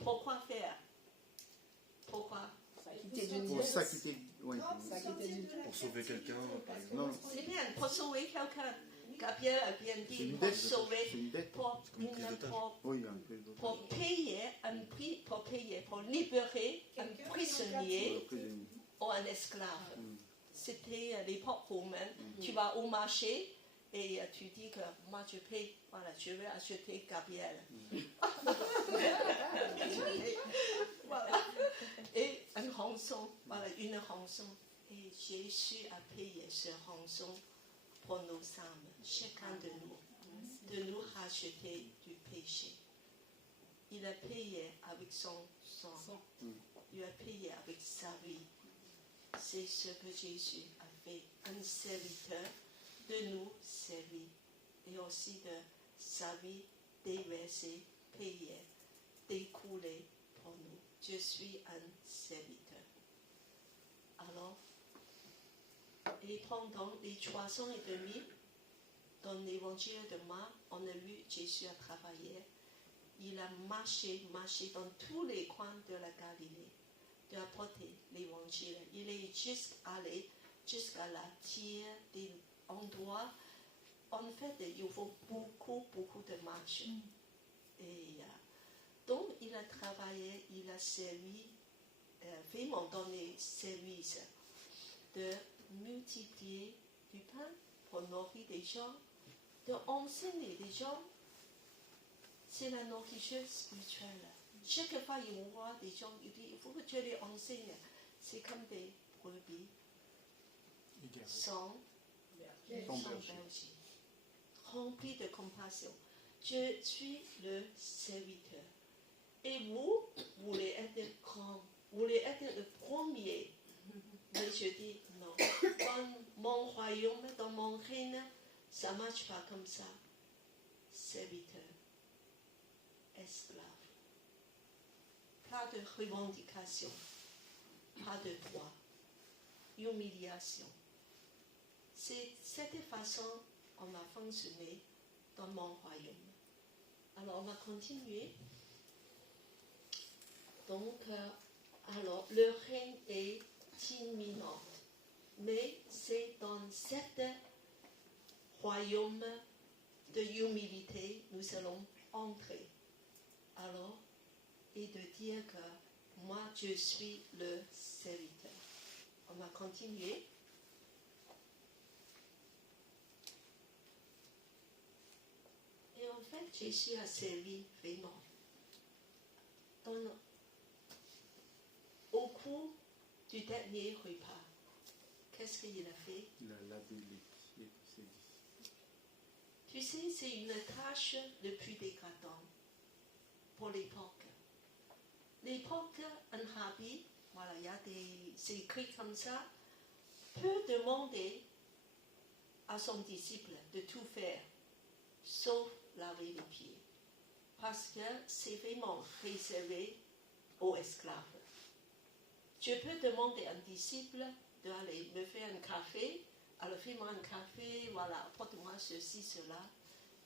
Pourquoi faire? Pourquoi? Pour s'acquitter. Oui. Pour sauver quelqu'un, par exemple. Non, C'est bien, pour sauver quelqu'un. Gabriel a bien c'est dit, une pour dette. C'est sauver, une dette. pour, comme une prise d'otage. Oui, un peu d'autre. pour payer un prix, pour libérer un prisonnier ou un esclave. C'était à l'époque romaine. Tu vas au marché et tu dis que moi je paye, voilà, je vais acheter Gabriel. Voilà. Et un rançon, voilà, une rançon. Et Jésus a payé ce rançon pour nos âmes, chacun de nous racheter du péché. Il a payé avec son sang. Il a payé avec sa vie. C'est ce que Jésus a fait, un serviteur de nous servir et aussi de sa vie déversée, payée, découlée pour nous. Je suis un serviteur. Alors, et pendant les 3 ans et demi, dans l'évangile de Marc, on a vu Jésus a travaillé. Il a marché dans tous les coins de la Galilée, d'apporter l'évangile. Il est allé jusqu'à la tiers des endroits. En fait, il faut beaucoup de marches. Et donc, il a travaillé, il a servi, vraiment donné service de multiplier du pain pour nourrir des gens, d'enseigner des gens. C'est la nourriture spirituelle. Chaque fois, il voit des gens, il dit, il faut que tu les enseignes. C'est comme des brebis sans berger, remplis de compassion. Je suis le serviteur. Et vous voulez être grand, vous voulez être le premier. Mais je dis non. Dans mon royaume, dans mon règne, ça ne marche pas comme ça. Serviteur, esclave. Pas de revendication, pas de droit, humiliation. C'est cette façon qu'on a fonctionné dans mon royaume. Alors on va continuer. Donc, alors le règne est imminent, mais c'est dans cet royaume de humilité nous allons entrer. Alors, et de dire que moi je suis le serviteur. On va continuer. Et en fait, Jésus a servi vraiment. Au cours du dernier repas, qu'est-ce qu'il a fait? Il a lavé les pieds de ses disciples. Tu sais, c'est une tâche le plus dégradante pour l'époque. L'époque, un habit, voilà, il y a c'est écrit comme ça, peut demander à son disciple de tout faire, sauf laver les pieds. Parce que c'est vraiment réservé aux esclaves. Je peux demander à un disciple d'aller me faire un café, alors fais-moi un café, voilà, apporte-moi ceci, cela,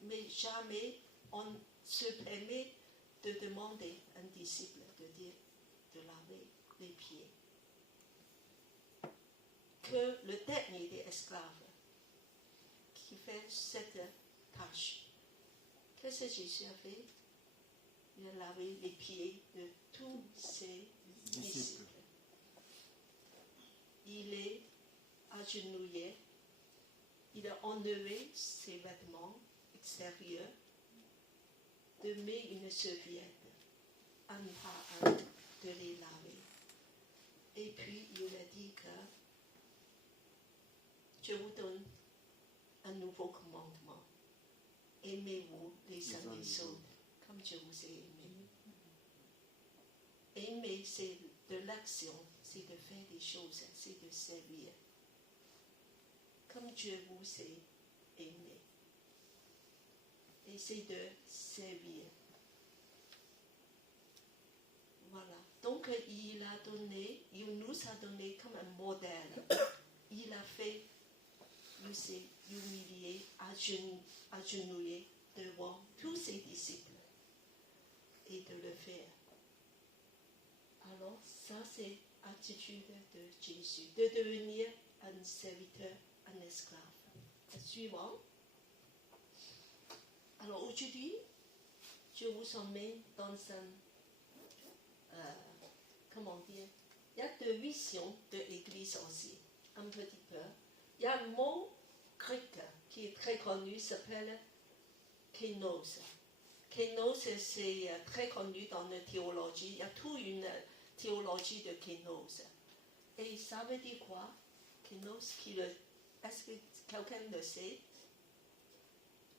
mais jamais on se permet de demander à un disciple de laver les pieds. Que le dernier des esclaves qui fait cette tâche, qu'est-ce que Jésus a fait? Il a lavé les pieds de tous ses disciples. Il est agenouillé, il a enlevé ses vêtements extérieurs, de mettre une serviette, un par un, de les laver. Et puis il a dit que je vous donne un nouveau commandement. Aimez-vous les uns les autres comme je vous ai aimé. Aimer, c'est de l'action, c'est de faire des choses, c'est de servir. Comme Dieu vous a aimé. Et c'est de servir. Voilà. Donc il nous a donné comme un modèle. Il a fait, il s'est humilié, agenouillé devant tous ses disciples. Et de le faire. Alors, ça c'est l'attitude de Jésus, de devenir un serviteur, un esclave. Suivant. Alors aujourd'hui, je vous emmène dans un, comment dire, il y a deux visions de l'Église aussi, un petit peu. Il y a un mot grec qui est très connu, s'appelle kénos. Kénos, c'est très connu dans la théologie. Il y a toute une théologie de kénos. Et ça veut dire quoi? Kénos, est-ce que quelqu'un le sait?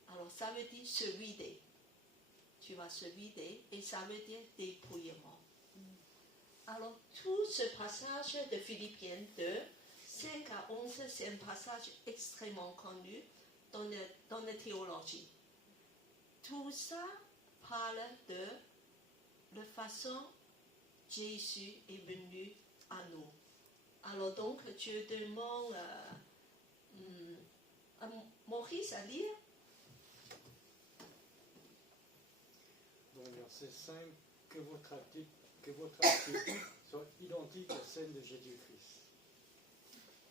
Alors, ça veut dire se vider. Tu vas se vider et ça veut dire dépouillement. Alors, tout ce passage de Philippiens 2, 5 à 11, c'est un passage extrêmement connu dans la théologie. Tout ça parle de la façon Jésus est venu à nous. Alors donc, je demande à Maurice à lire. Donc, verset 5, que votre attitude soit identique à celle de Jésus-Christ.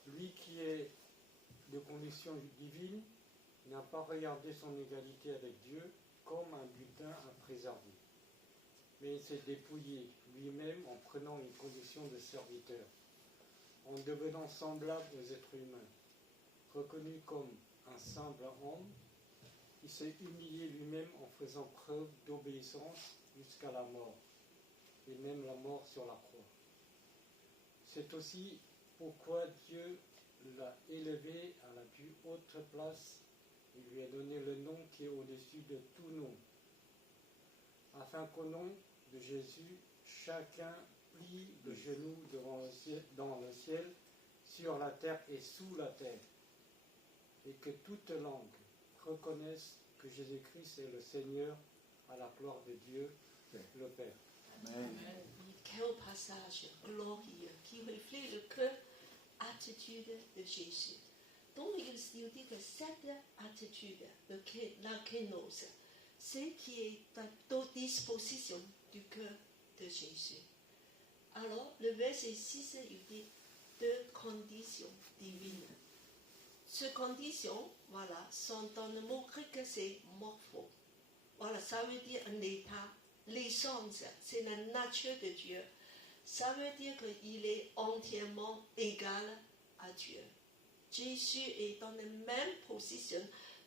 Lui qui est de condition divine n'a pas regardé son égalité avec Dieu comme un butin à préserver. Mais il s'est dépouillé lui-même en prenant une condition de serviteur, en devenant semblable aux êtres humains. Reconnu comme un simple homme, il s'est humilié lui-même en faisant preuve d'obéissance jusqu'à la mort, et même la mort sur la croix. C'est aussi pourquoi Dieu l'a élevé à la plus haute place et lui a donné le nom qui est au-dessus de tout nom, afin qu'au nom de Jésus, chacun plie le genou dans le ciel, sur la terre et sous la terre, et que toute langue reconnaisse que Jésus-Christ est le Seigneur, à la gloire de Dieu, le Père. Amen. Quel passage glorieux qui reflète le cœur, attitude de Jésus. Donc il dit que cette attitude, la kénose, c'est qui est à disposition du cœur de Jésus. Alors le verset 6, il dit deux conditions divines. Ces conditions, voilà, sont dans le mot grec, c'est morpho. Voilà, ça veut dire un état, l'essence, c'est la nature de Dieu. Ça veut dire qu'il est entièrement égal à Dieu. Jésus est dans la même position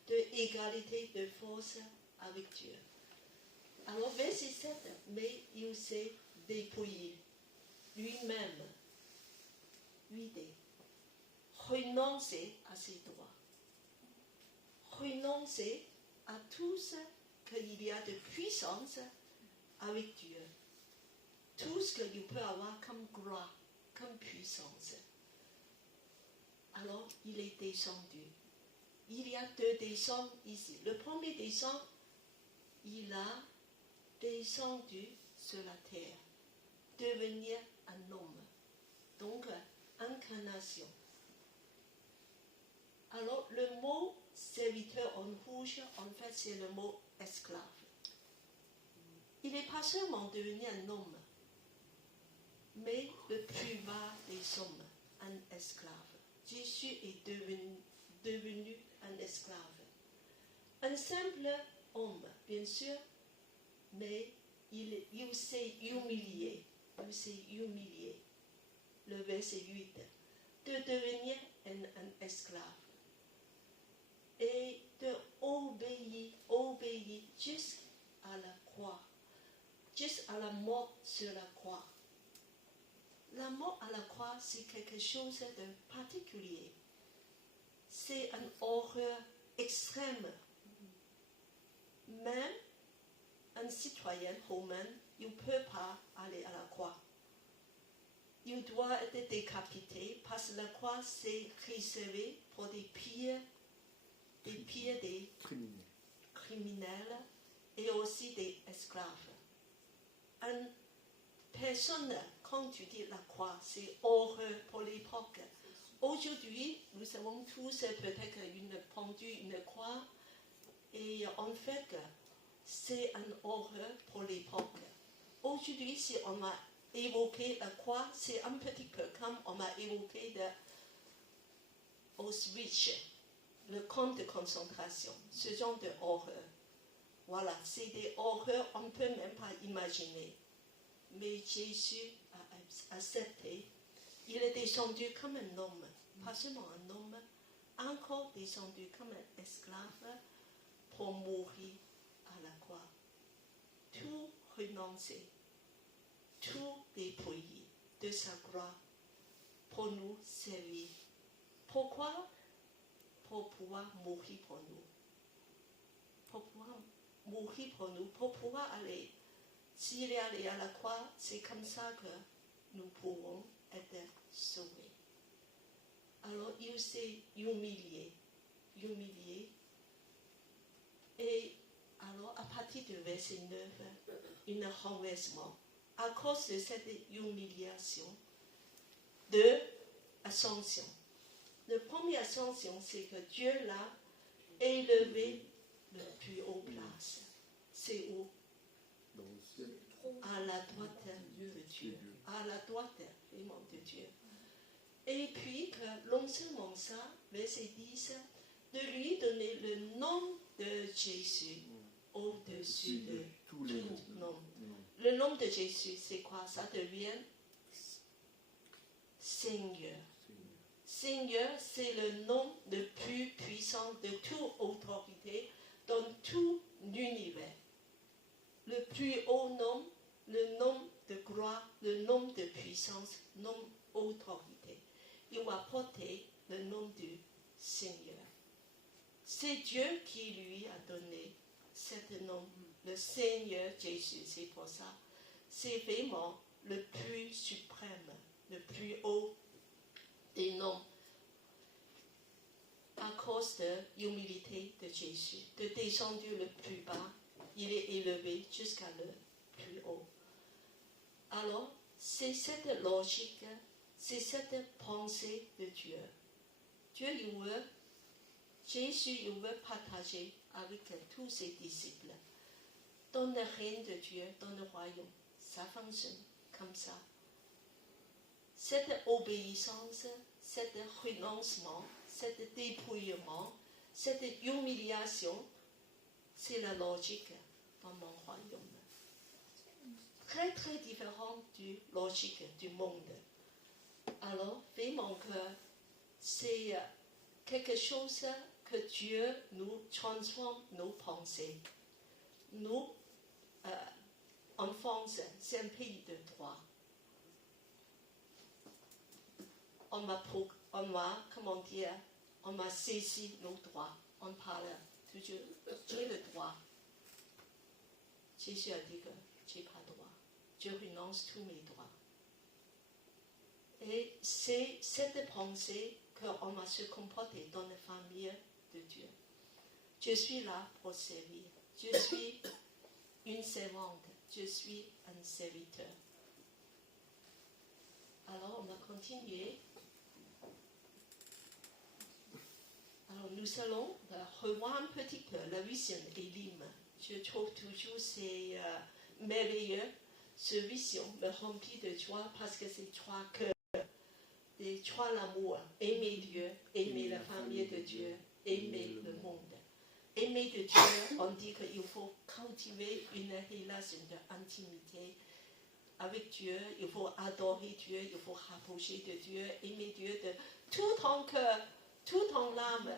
d'égalité de force avec Dieu. Alors, verset 7, mais il s'est dépouillé lui-même, renoncer à ses droits, renoncer à tout ce qu'il y a de puissance avec Dieu, tout ce qu'il peut avoir comme gloire, comme puissance. Alors, il est descendu. Il y a deux descentes ici. Le premier descend, il a descendu sur la terre, devenir un homme. Donc, incarnation. Alors, le mot serviteur en rouge, en fait, c'est le mot esclave. Il n'est pas seulement devenu un homme, mais le plus bas des hommes, un esclave. Jésus est devenu un esclave. Un simple homme, bien sûr, mais il s'est humilié. Il s'est humilié. Le verset 8. De devenir un esclave. Et d'obéir jusqu'à la croix. Jusqu'à la mort sur la croix. La mort à la croix, c'est quelque chose de particulier. C'est une horreur extrême. Même un citoyen romain, il ne peut pas aller à la croix. Il doit être décapité parce que la croix, c'est réservé pour des pires des criminels et aussi des esclaves. Une personne, quand tu dis la croix, c'est horreur pour l'époque. Aujourd'hui, nous savons tous peut-être une pendule, une croix, et en fait, c'est une horreur pour l'époque. Aujourd'hui, si on a évoqué la croix, c'est un petit peu comme on a évoqué Auschwitz, le camp de concentration, ce genre de horreur. Voilà, c'est des horreurs qu'on ne peut même pas imaginer. Mais Jésus a accepté. Il est descendu comme un homme, pas seulement un homme, encore descendu comme un esclave pour mourir à la croix. Tout renoncer, tout dépouiller de sa gloire pour nous servir. Pourquoi? Pour pouvoir mourir pour nous. Pour pouvoir mourir pour nous, pour pouvoir aller. S'il est allé à la croix, c'est comme ça que nous pourrons être sauvés. Alors il s'est humilié. Et alors à partir du verset 9, un renversement. À cause de cette humiliation, de ascension. La première ascension, c'est que Dieu l'a élevé le plus haut place. C'est où? À la droite de Dieu. À la droite vraiment de Dieu. Et puis, que non seulement ça, verset 10, de lui donner le nom de Jésus, au-dessus de tous les tout noms. nom. Le nom de Jésus, c'est quoi? Ça devient Seigneur. Seigneur, c'est le nom le plus puissant de toute autorité dans tout l'univers. Le plus haut nom, le nom de gloire, le nom de puissance, nom d'autorité. Il va porter le nom du Seigneur. C'est Dieu qui lui a donné ce nom, le Seigneur Jésus. C'est pour ça, c'est vraiment le plus suprême, le plus haut des noms. À cause de l'humilité de Jésus, de descendu le plus bas, il est élevé jusqu'à le plus haut. Alors, c'est cette logique, c'est cette pensée de Dieu. Dieu, il veut, Jésus, il veut partager avec tous ses disciples. Dans le règne de Dieu, dans le royaume, ça fonctionne comme ça. Cette obéissance, cet renoncement, cet dépouillement, cette humiliation, c'est la logique dans mon royaume. Très très différent du logique du monde. Alors, vraiment que c'est quelque chose que Dieu nous transforme nos pensées. Nous, en France, c'est un pays de droit. On m'a saisi nos droits. On parle toujours, j'ai le droit. Jésus a dit que je n'ai pas le droit. Je renonce tous mes droits. Et c'est cette pensée qu'on va se comporter dans la famille de Dieu. Je suis là pour servir. Je suis une servante. Je suis un serviteur. Alors, on va continuer. Alors, nous allons revoir un petit peu la vision Élim. Je trouve toujours c'est merveilleux, ce vision me remplit de joie parce que c'est trois cœurs, les trois l'amour, aimer Dieu, aimer la famille de Dieu, aimer le monde. Aimer de Dieu, on dit qu'il faut cultiver une relation d'intimité avec Dieu, il faut adorer Dieu, il faut rapprocher de Dieu, aimer Dieu de tout ton cœur, tout ton âme,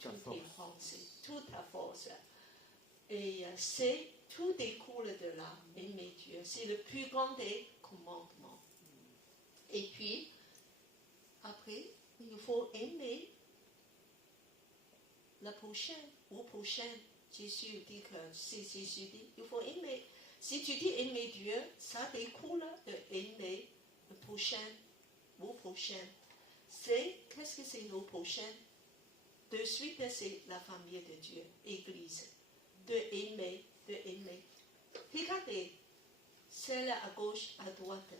toutes tes pensées, toute ta force. Et tout découle de là, aimer Dieu. C'est le plus grand des commandements. Et puis, après, il faut aimer la prochaine ou prochaine. Jésus dit que Jésus dit, il faut aimer. Si tu dis aimer Dieu, ça découle de aimer le prochain ou prochaine. Qu'est-ce que c'est le prochain? De suite, c'est la famille de Dieu, Église. De aimer. Regardez, celle à gauche, à droite,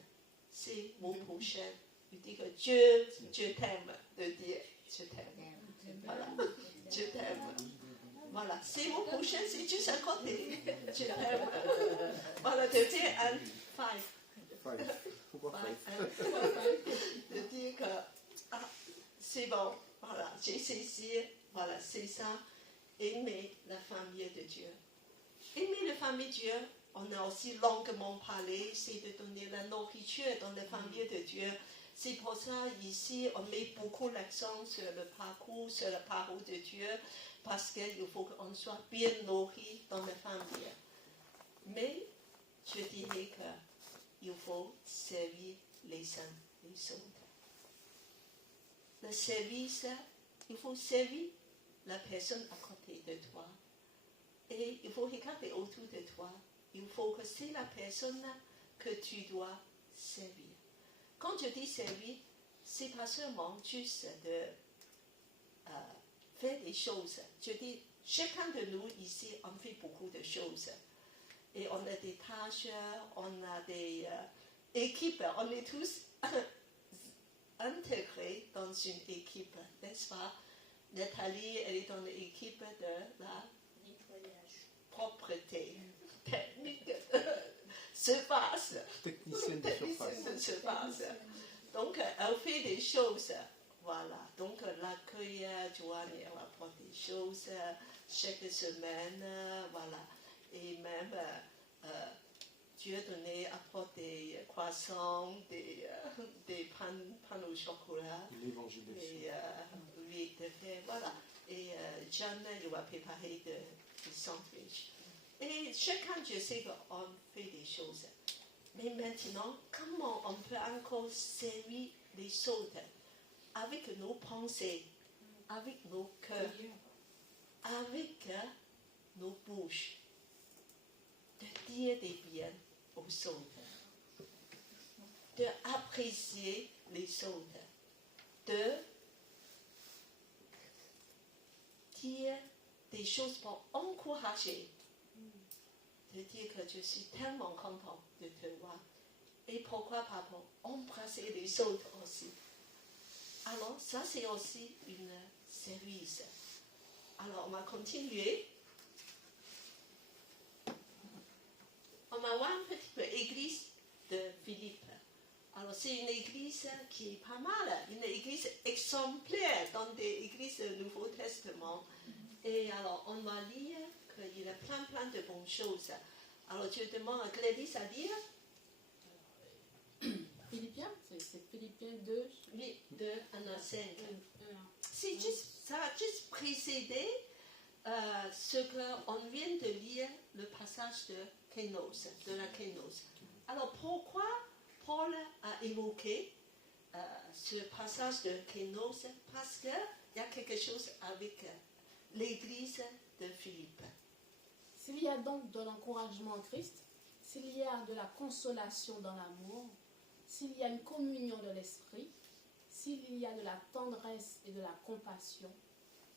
c'est mon prochain. Il dit que Dieu, je t'aime, de dire, je t'aime. Voilà, je t'aime. Voilà, c'est mon prochain, c'est juste à côté. Je t'aime. Voilà, de dire un five. De dire que, c'est bon, voilà, j'ai saisi, voilà, c'est ça. Aimer la famille de Dieu. Aimer la famille de Dieu, on a aussi longuement parlé, c'est de donner la nourriture dans la famille de Dieu. C'est pour ça, ici, on met beaucoup l'accent sur le parcours, sur la parole de Dieu, parce qu'il faut qu'on soit bien nourri dans la famille. Mais, je dirais qu'il faut servir les uns les autres. Le service, il faut servir la personne à côté de toi. Et il faut regarder autour de toi. Il faut que c'est la personne que tu dois servir. Quand je dis servir, c'est pas seulement juste de faire des choses. Je dis, chacun de nous ici, on fait beaucoup de choses. Et on a des tâches, on a des équipes, on est tous intégrés dans une équipe, n'est-ce pas? Nathalie, elle est dans l'équipe de la propreté, technique, surface, Technicienne de surface. Donc, elle fait des choses. Voilà. Donc, l'accueil, Joanne, elle apporte des choses chaque semaine. Voilà. Et même Dieu donnait, apporte des croissants, des pains au chocolat. L'évangile de Et lui de faire, voilà. Et John, il va préparer des sandwichs. Et chacun, je sais qu'on fait des choses. Mais maintenant, comment on peut encore servir les autres avec nos pensées, avec nos cœurs, avec nos bouches, de dire des biens aux autres, d'apprécier les autres, de dire des choses pour encourager, de dire que je suis tellement content de te voir. Et pourquoi pas pour embrasser les autres aussi. Alors, ça c'est aussi un service. Alors, on va continuer. On va voir un petit peu l'église de Philippe. Alors, c'est une église qui est pas mal, une église exemplaire dans des églises du Nouveau Testament. Et alors, on va lire qu'il y a plein de bonnes choses. Alors, je demande à Gladys à lire. Philippiens, c'est Philippiens 2. Oui, de 1 à 5. C'est juste, ça va juste précéder ce qu'on vient de lire, le passage de Kénos, de la Kénos. Alors, pourquoi Paul a évoqué ce passage de Kénos? Parce qu'il y a quelque chose avec l'église de Philippe. S'il y a donc de l'encouragement en Christ, s'il y a de la consolation dans l'amour, s'il y a une communion de l'esprit, s'il y a de la tendresse et de la compassion,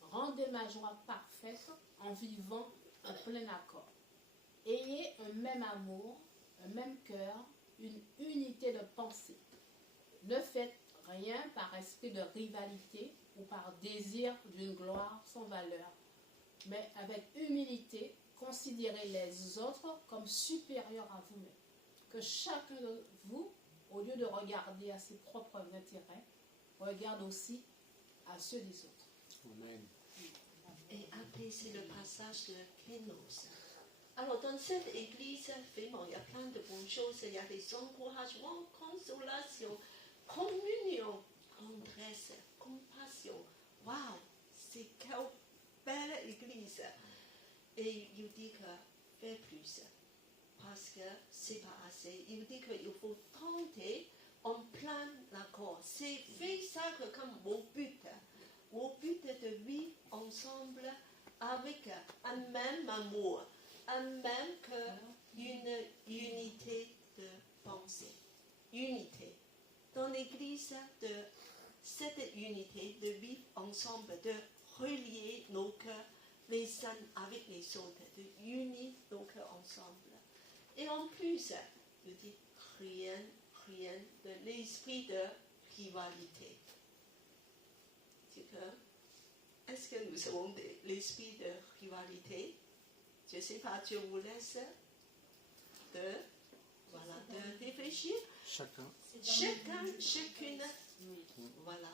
rendez ma joie parfaite en vivant en plein accord. Ayez un même amour, un même cœur, une unité de pensée. Ne faites rien par esprit de rivalité ou par désir d'une gloire sans valeur, mais avec humilité, considérez les autres comme supérieurs à vous-même. Que chacun de vous, au lieu de regarder à ses propres intérêts, regarde aussi à ceux des autres. Amen. Et après, c'est le passage de Kénos. Alors, dans cette église, vraiment, il y a plein de bonnes choses. Il y a des encouragements, consolation, communion, tendresse, compassion. Waouh, c'est quelle belle église! Et il dit que fais plus, parce que c'est pas assez. Il dit qu'il faut tenter en plein accord. C'est fait ça que comme mon but de vivre ensemble avec un même amour, un même cœur, une unité de pensée. Unité. Dans l'église, de cette unité, de vivre ensemble, de relier nos cœurs les uns avec les autres, de unir nos cœurs ensemble. Et en plus, je dis rien de l'esprit de rivalité. Est-ce que nous avons de l'esprit de rivalité? Je ne sais pas, je vous laisse de réfléchir. Chacune. Voilà.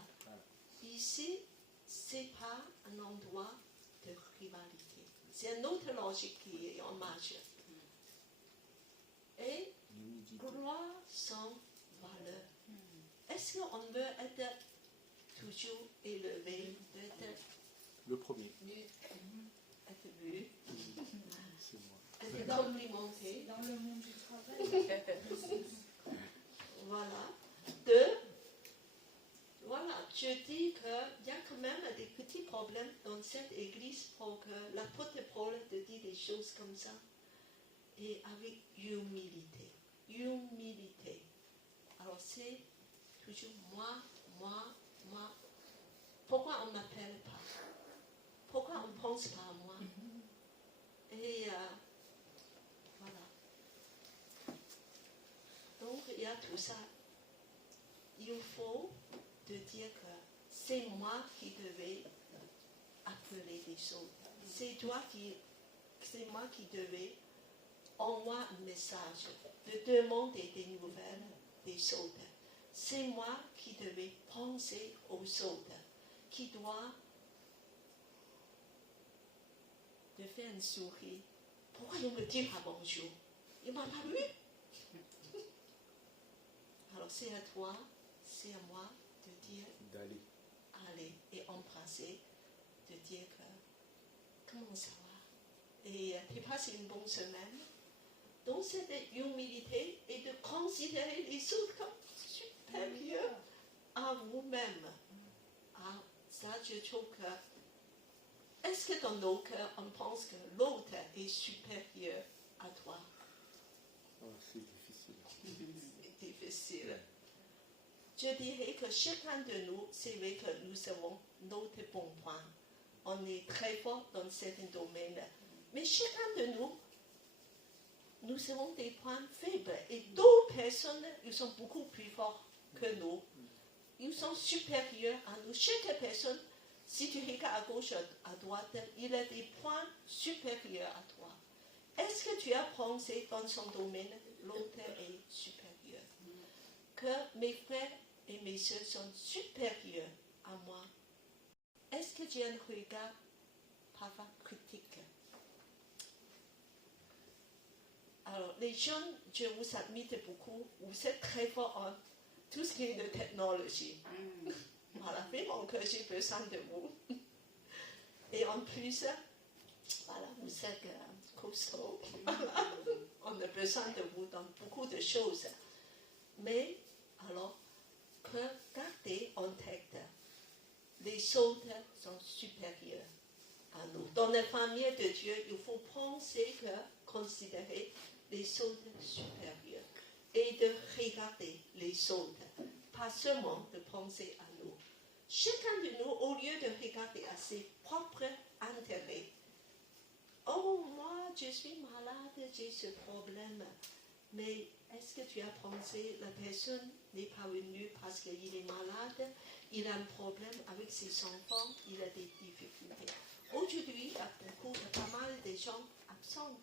Ici, ce n'est pas un endroit de rivalité. C'est une autre logique qui est en marche. Et gloire sans valeur. Est-ce qu'on veut être toujours élevé, d'être Le premier. être vu, C'est moi. être complimenté? Dans le monde du travail. Voilà. Voilà, je dis qu'il y a quand même des petits problèmes dans cette église pour que l'apôtre Paul te dise des choses comme ça. Et avec humilité. Humilité. Alors c'est toujours moi. Pourquoi on ne m'appelle pas? Pourquoi on ne pense pas à moi? Et voilà. Donc il y a tout ça. Il faut te dire que c'est moi qui devais appeler les autres. C'est moi qui devais envoyer un message, de demander des nouvelles des autres. C'est moi qui devais penser aux autres, qui doit de faire un sourire pourquoi il me dit pas bonjour? Il m'a pas vu. Alors c'est à toi, c'est à moi de dire D'aller. aller et embrasser, de dire que comment ça va? Et tu passes une bonne semaine dans cette humilité et de considérer les autres comme supérieurs à vous-même. Ah, ça, je trouve que est-ce que dans nos cœurs, on pense que l'autre est supérieur à toi? Oh, c'est difficile. C'est difficile. Je dirais que chacun de nous, c'est vrai que nous avons notre bon point. On est très fort dans certains domaines. Mais chacun de nous, nous avons des points faibles. Et d'autres personnes, ils sont beaucoup plus forts que nous. Ils sont supérieurs à nous. Chaque personne, si tu regardes à gauche, à droite, il a des points supérieurs à toi. Est-ce que tu as pensé dans son domaine, l'autre est supérieur? Que mes frères et mes soeurs sont supérieurs à moi? Est-ce que tu as un regard parfois critique? Alors, les jeunes, je vous admire beaucoup. Vous êtes très forts en tout ce qui est de technologie. Voilà, vraiment que j'ai besoin de vous. Et en plus, voilà, vous êtes costauds. On a besoin de vous dans beaucoup de choses. Mais, alors, que gardez en tête, les autres sont supérieurs à nous. Dans la famille de Dieu, il faut penser que, considérer les autres supérieurs et de regarder les autres, pas seulement de penser à nous. Chacun de nous, au lieu de regarder à ses propres intérêts, oh, moi, je suis malade, j'ai ce problème. Mais est-ce que tu as pensé, la personne n'est pas venue parce qu'il est malade, il a un problème avec ses enfants, il a des difficultés. Aujourd'hui, il y a pas mal de gens absents.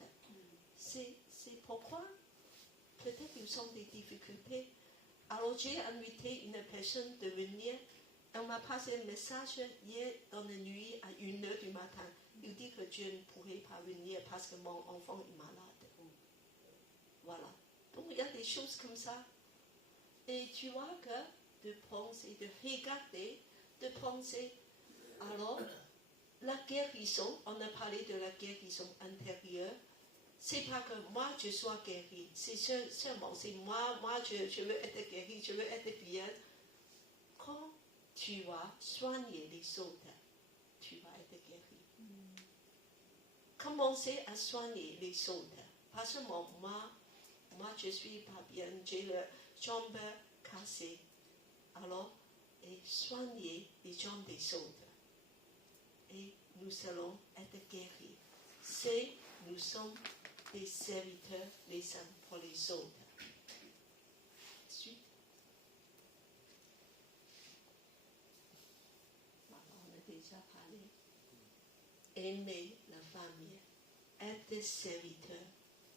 C'est pourquoi peut-être ils ont des difficultés. Alors j'ai invité une personne de venir. Elle m'a passé un message hier dans la nuit à 1h du matin. Il dit que Dieu ne pourrait pas venir parce que mon enfant est malade. Voilà. Donc il y a des choses comme ça. Et tu vois que de penser, de regarder, de penser. Alors, la guérison, on a parlé de la guérison intérieure. C'est pas que moi je sois guéri. C'est seulement, c'est moi je veux être guéri, je veux être bien. Quand tu vas soigner les autres, tu vas être guéri. Commencez à soigner les autres. Pas seulement moi je suis pas bien, j'ai la jambe cassée. Alors, et soigner les jambes des autres. Et nous allons être guéris. Nous sommes des serviteurs les uns pour les autres. Ensuite, on a déjà parlé. Aimer la famille, être serviteur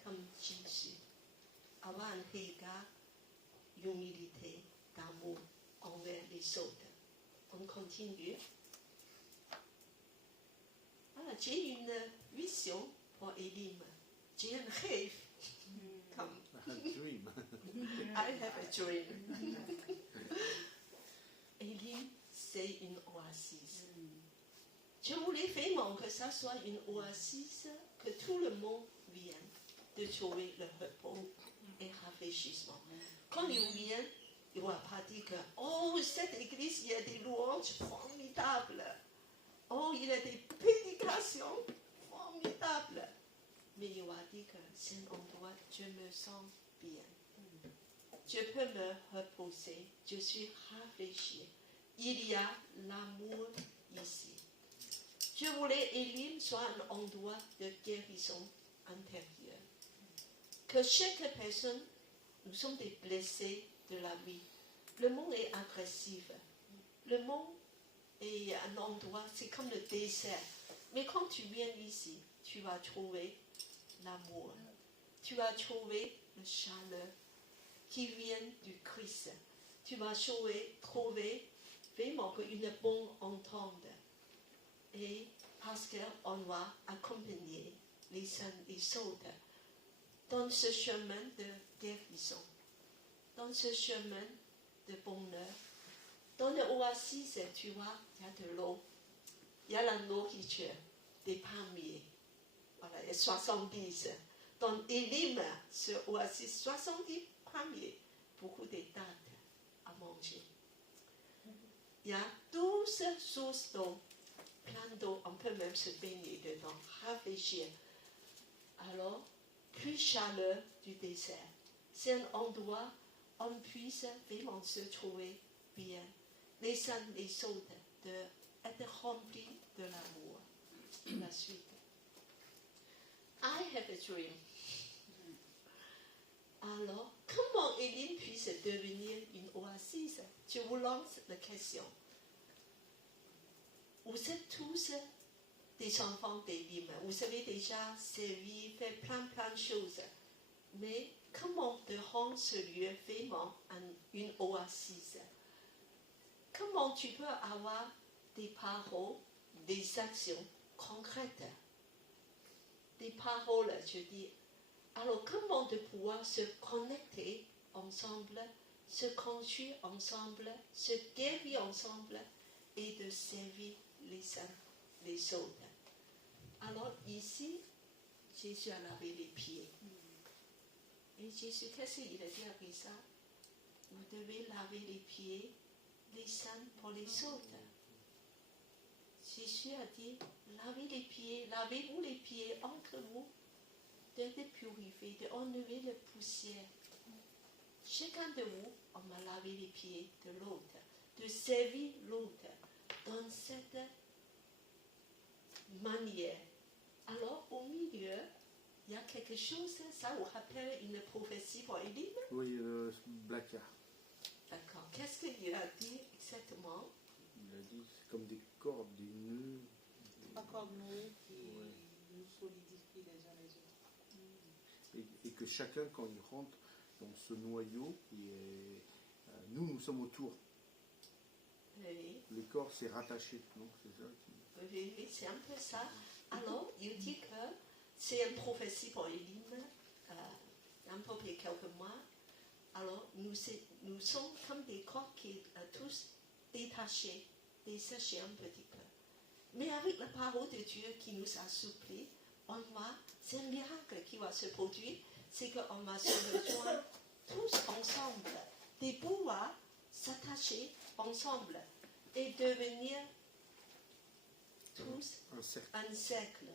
comme Jésus, avoir un regard d'humilité, d'amour envers les autres. On continue. Voilà, j'ai une vision pour Elim. J'ai un rêve. Comme A dream. I have a dream. Elim, c'est une oasis. Je voulais vraiment que ça soit une oasis, que tout le monde vienne de trouver le repos et rafraîchissement. Quand ils viennent, il ne va pas dire que, oh, cette église, il y a des louanges formidables. Oh, il y a des prédications formidables. Mais il va dire que c'est un endroit, je me sens bien. Je peux me reposer, je suis rafraîchi. Il y a l'amour ici. Je voulais Elim soit un endroit de guérison intérieure. Que chaque personne, nous sommes des blessés de la vie. Le monde est agressif. Le monde est un endroit, c'est comme le désert. Mais quand tu viens ici, tu vas trouver l'amour. Tu vas trouver la chaleur qui vient du Christ. Tu vas trouver vraiment une bonne entente. Et parce qu'on va accompagner les uns les autres dans ce chemin de guérison, dans ce chemin de bonheur. Dans l'oasis, tu vois, il y a de l'eau, il y a la nourriture, des palmiers. Voilà, il y a 70. Dans Elim, ce oasis, 70 palmiers, beaucoup de dattes à manger. Il y a 12 sources d'eau, plein d'eau, on peut même se baigner dedans, rafraîchir. Alors, plus chaleur du désert. C'est un endroit où on puisse vraiment se trouver bien. Les uns les autres, d'être remplis de l'amour. La suite. I have a dream. Alors, comment Élim puisse devenir une oasis? Je vous lance la question. Vous êtes tous des enfants d'Élim. Vous avez déjà servi, fait plein de choses. Mais comment de rendre ce lieu vraiment une oasis? Comment tu peux avoir des paroles, des actions concrètes? Des paroles, je dis. Alors, comment de pouvoir se connecter ensemble, se construire ensemble, se guérir ensemble et de servir les uns les autres. Alors, ici, Jésus a lavé les pieds. Et Jésus, qu'est-ce qu'il a dit avec ça? Vous devez laver les pieds les uns pour les autres. Jésus a dit, lavez les pieds, lavez-vous les pieds entre vous, de purifier, d'enlever la poussière. Chacun de vous, on m'a lavé les pieds de l'autre, de servir l'autre dans cette manière. Alors, au milieu, il y a quelque chose, ça vous rappelle une prophétie pour Élim? Oui, Blacka. D'accord. Qu'est-ce qu'il a dit exactement? Il a dit c'est comme des cordes, des nœuds. Trois cordes nouées qui nous solidifient les uns les autres. Et que chacun, quand il rentre dans ce noyau, nous sommes autour. Oui. Le corps s'est rattaché. Donc c'est ça Oui, c'est un peu ça. Alors, il dit que c'est une prophétie pour Élim, un peu plus quelques mois. Alors, nous sommes comme des corps qui tous détachés, desséchés un petit peu. Mais avec la parole de Dieu qui nous assouplit, c'est un miracle qui va se produire, c'est qu'on va se rejoindre tous ensemble, des pouvoirs s'attacher ensemble et devenir tous un cercle,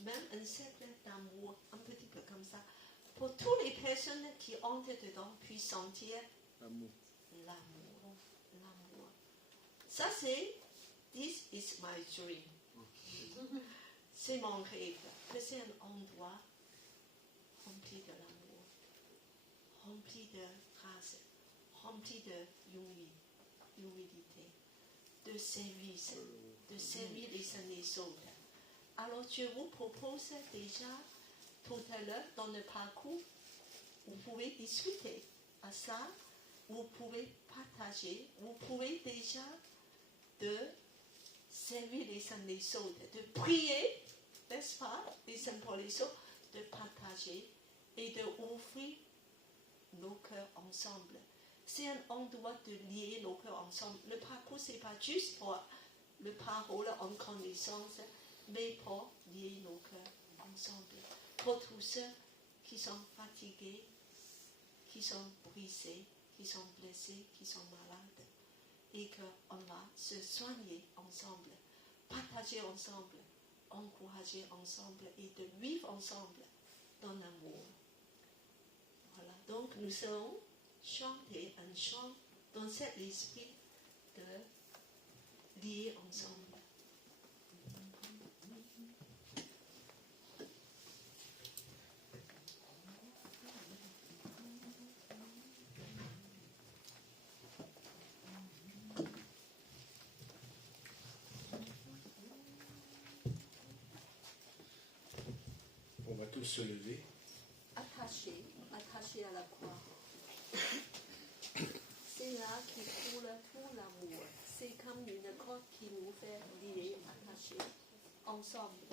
même un cercle d'amour, un petit peu comme ça, pour toutes les personnes qui entrent dedans puissent sentir l'amour. Ça c'est This is my dream. C'est mon rêve, que c'est un endroit rempli de l'amour, rempli de grâce, rempli de humilité, de service, de servir les uns les autres. Alors je vous propose déjà tout à l'heure dans le parcours, vous pouvez discuter à ça, vous pouvez partager, vous pouvez déjà de servir les uns les autres, de prier, n'est-ce pas, les uns pour les autres, de partager et d'ouvrir nos cœurs ensemble. C'est un endroit de lier nos cœurs ensemble. Le parcours, ce n'est pas juste pour le parole en connaissance, mais pour lier nos cœurs ensemble. Pour tous ceux qui sont fatigués, qui sont brisés, qui sont blessés, qui sont malades, et qu'on va se soigner ensemble, partager ensemble, encourager ensemble et de vivre ensemble dans l'amour. Voilà, donc nous allons chanter un chant dans cet esprit de lier ensemble. On va tous se lever. Attaché à la croix. C'est là qui coule tout l'amour. C'est comme une corde qui nous fait lier, attachés ensemble.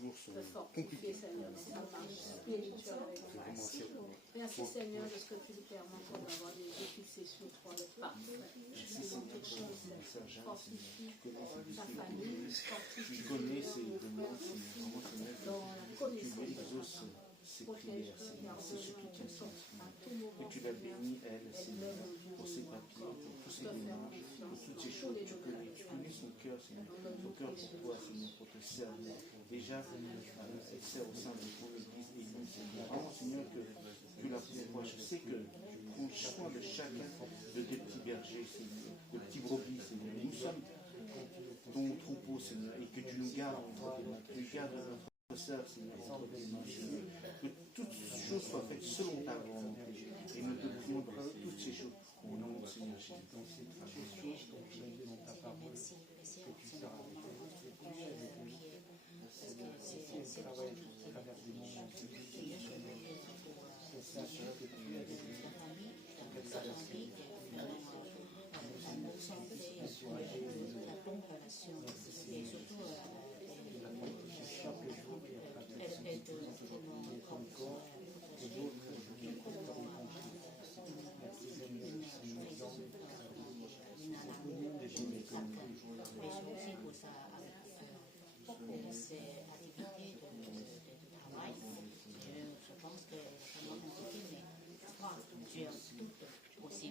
jours sont de fortifier, compliqués. Seigneur, dans sa marche spirituelle avec C'est toi. vraiment sérieux. Merci, Seigneur, de ce que tu nous permets encore d'avoir des yeux fixés sur toi, le parfait. Merci, Dans Seigneur, toutes pour choses, notre sœur Jeanne, fortifie Seigneur. Tu connais sa ses famille, difficultés. fortifie Tu connais ses nos demandes, frères, nos Seigneur. filles, Vraiment, Seigneur, dans la que tu connaissance de exauces ta parole. ses prières, Protège-le, Seigneur, ses garde-le, supplications, à Seigneur. tout Que moment, tu la Seigneur. bénis, elle, Seigneur, Aide-le, mon Dieu, pour ses encore, papiers, pour tous ses te faire démarches, confiance pour toutes dans ces tous choses. les Tu domaines. connais son cœur, Seigneur. Son cœur pour toi, Seigneur, pour te servir. Déjà, elle sert au sein de ton église et nous, Seigneur. Vraiment, Seigneur, que la foi, je sais que tu prends soin de chacun de tes petits bergers, Seigneur, de petits brebis, Seigneur. Nous sommes ton troupeau, Seigneur, et que tu nous gardes entre tes mains, que tu gardes notre sœur, Seigneur, entre tes mains, Seigneur. Que toutes choses soient faites selon ta volonté. Et nous te prions pour toutes ces choses au nom du Seigneur Jésus. Dans ces choses, comme je l'ai dit dans ta parole, que tu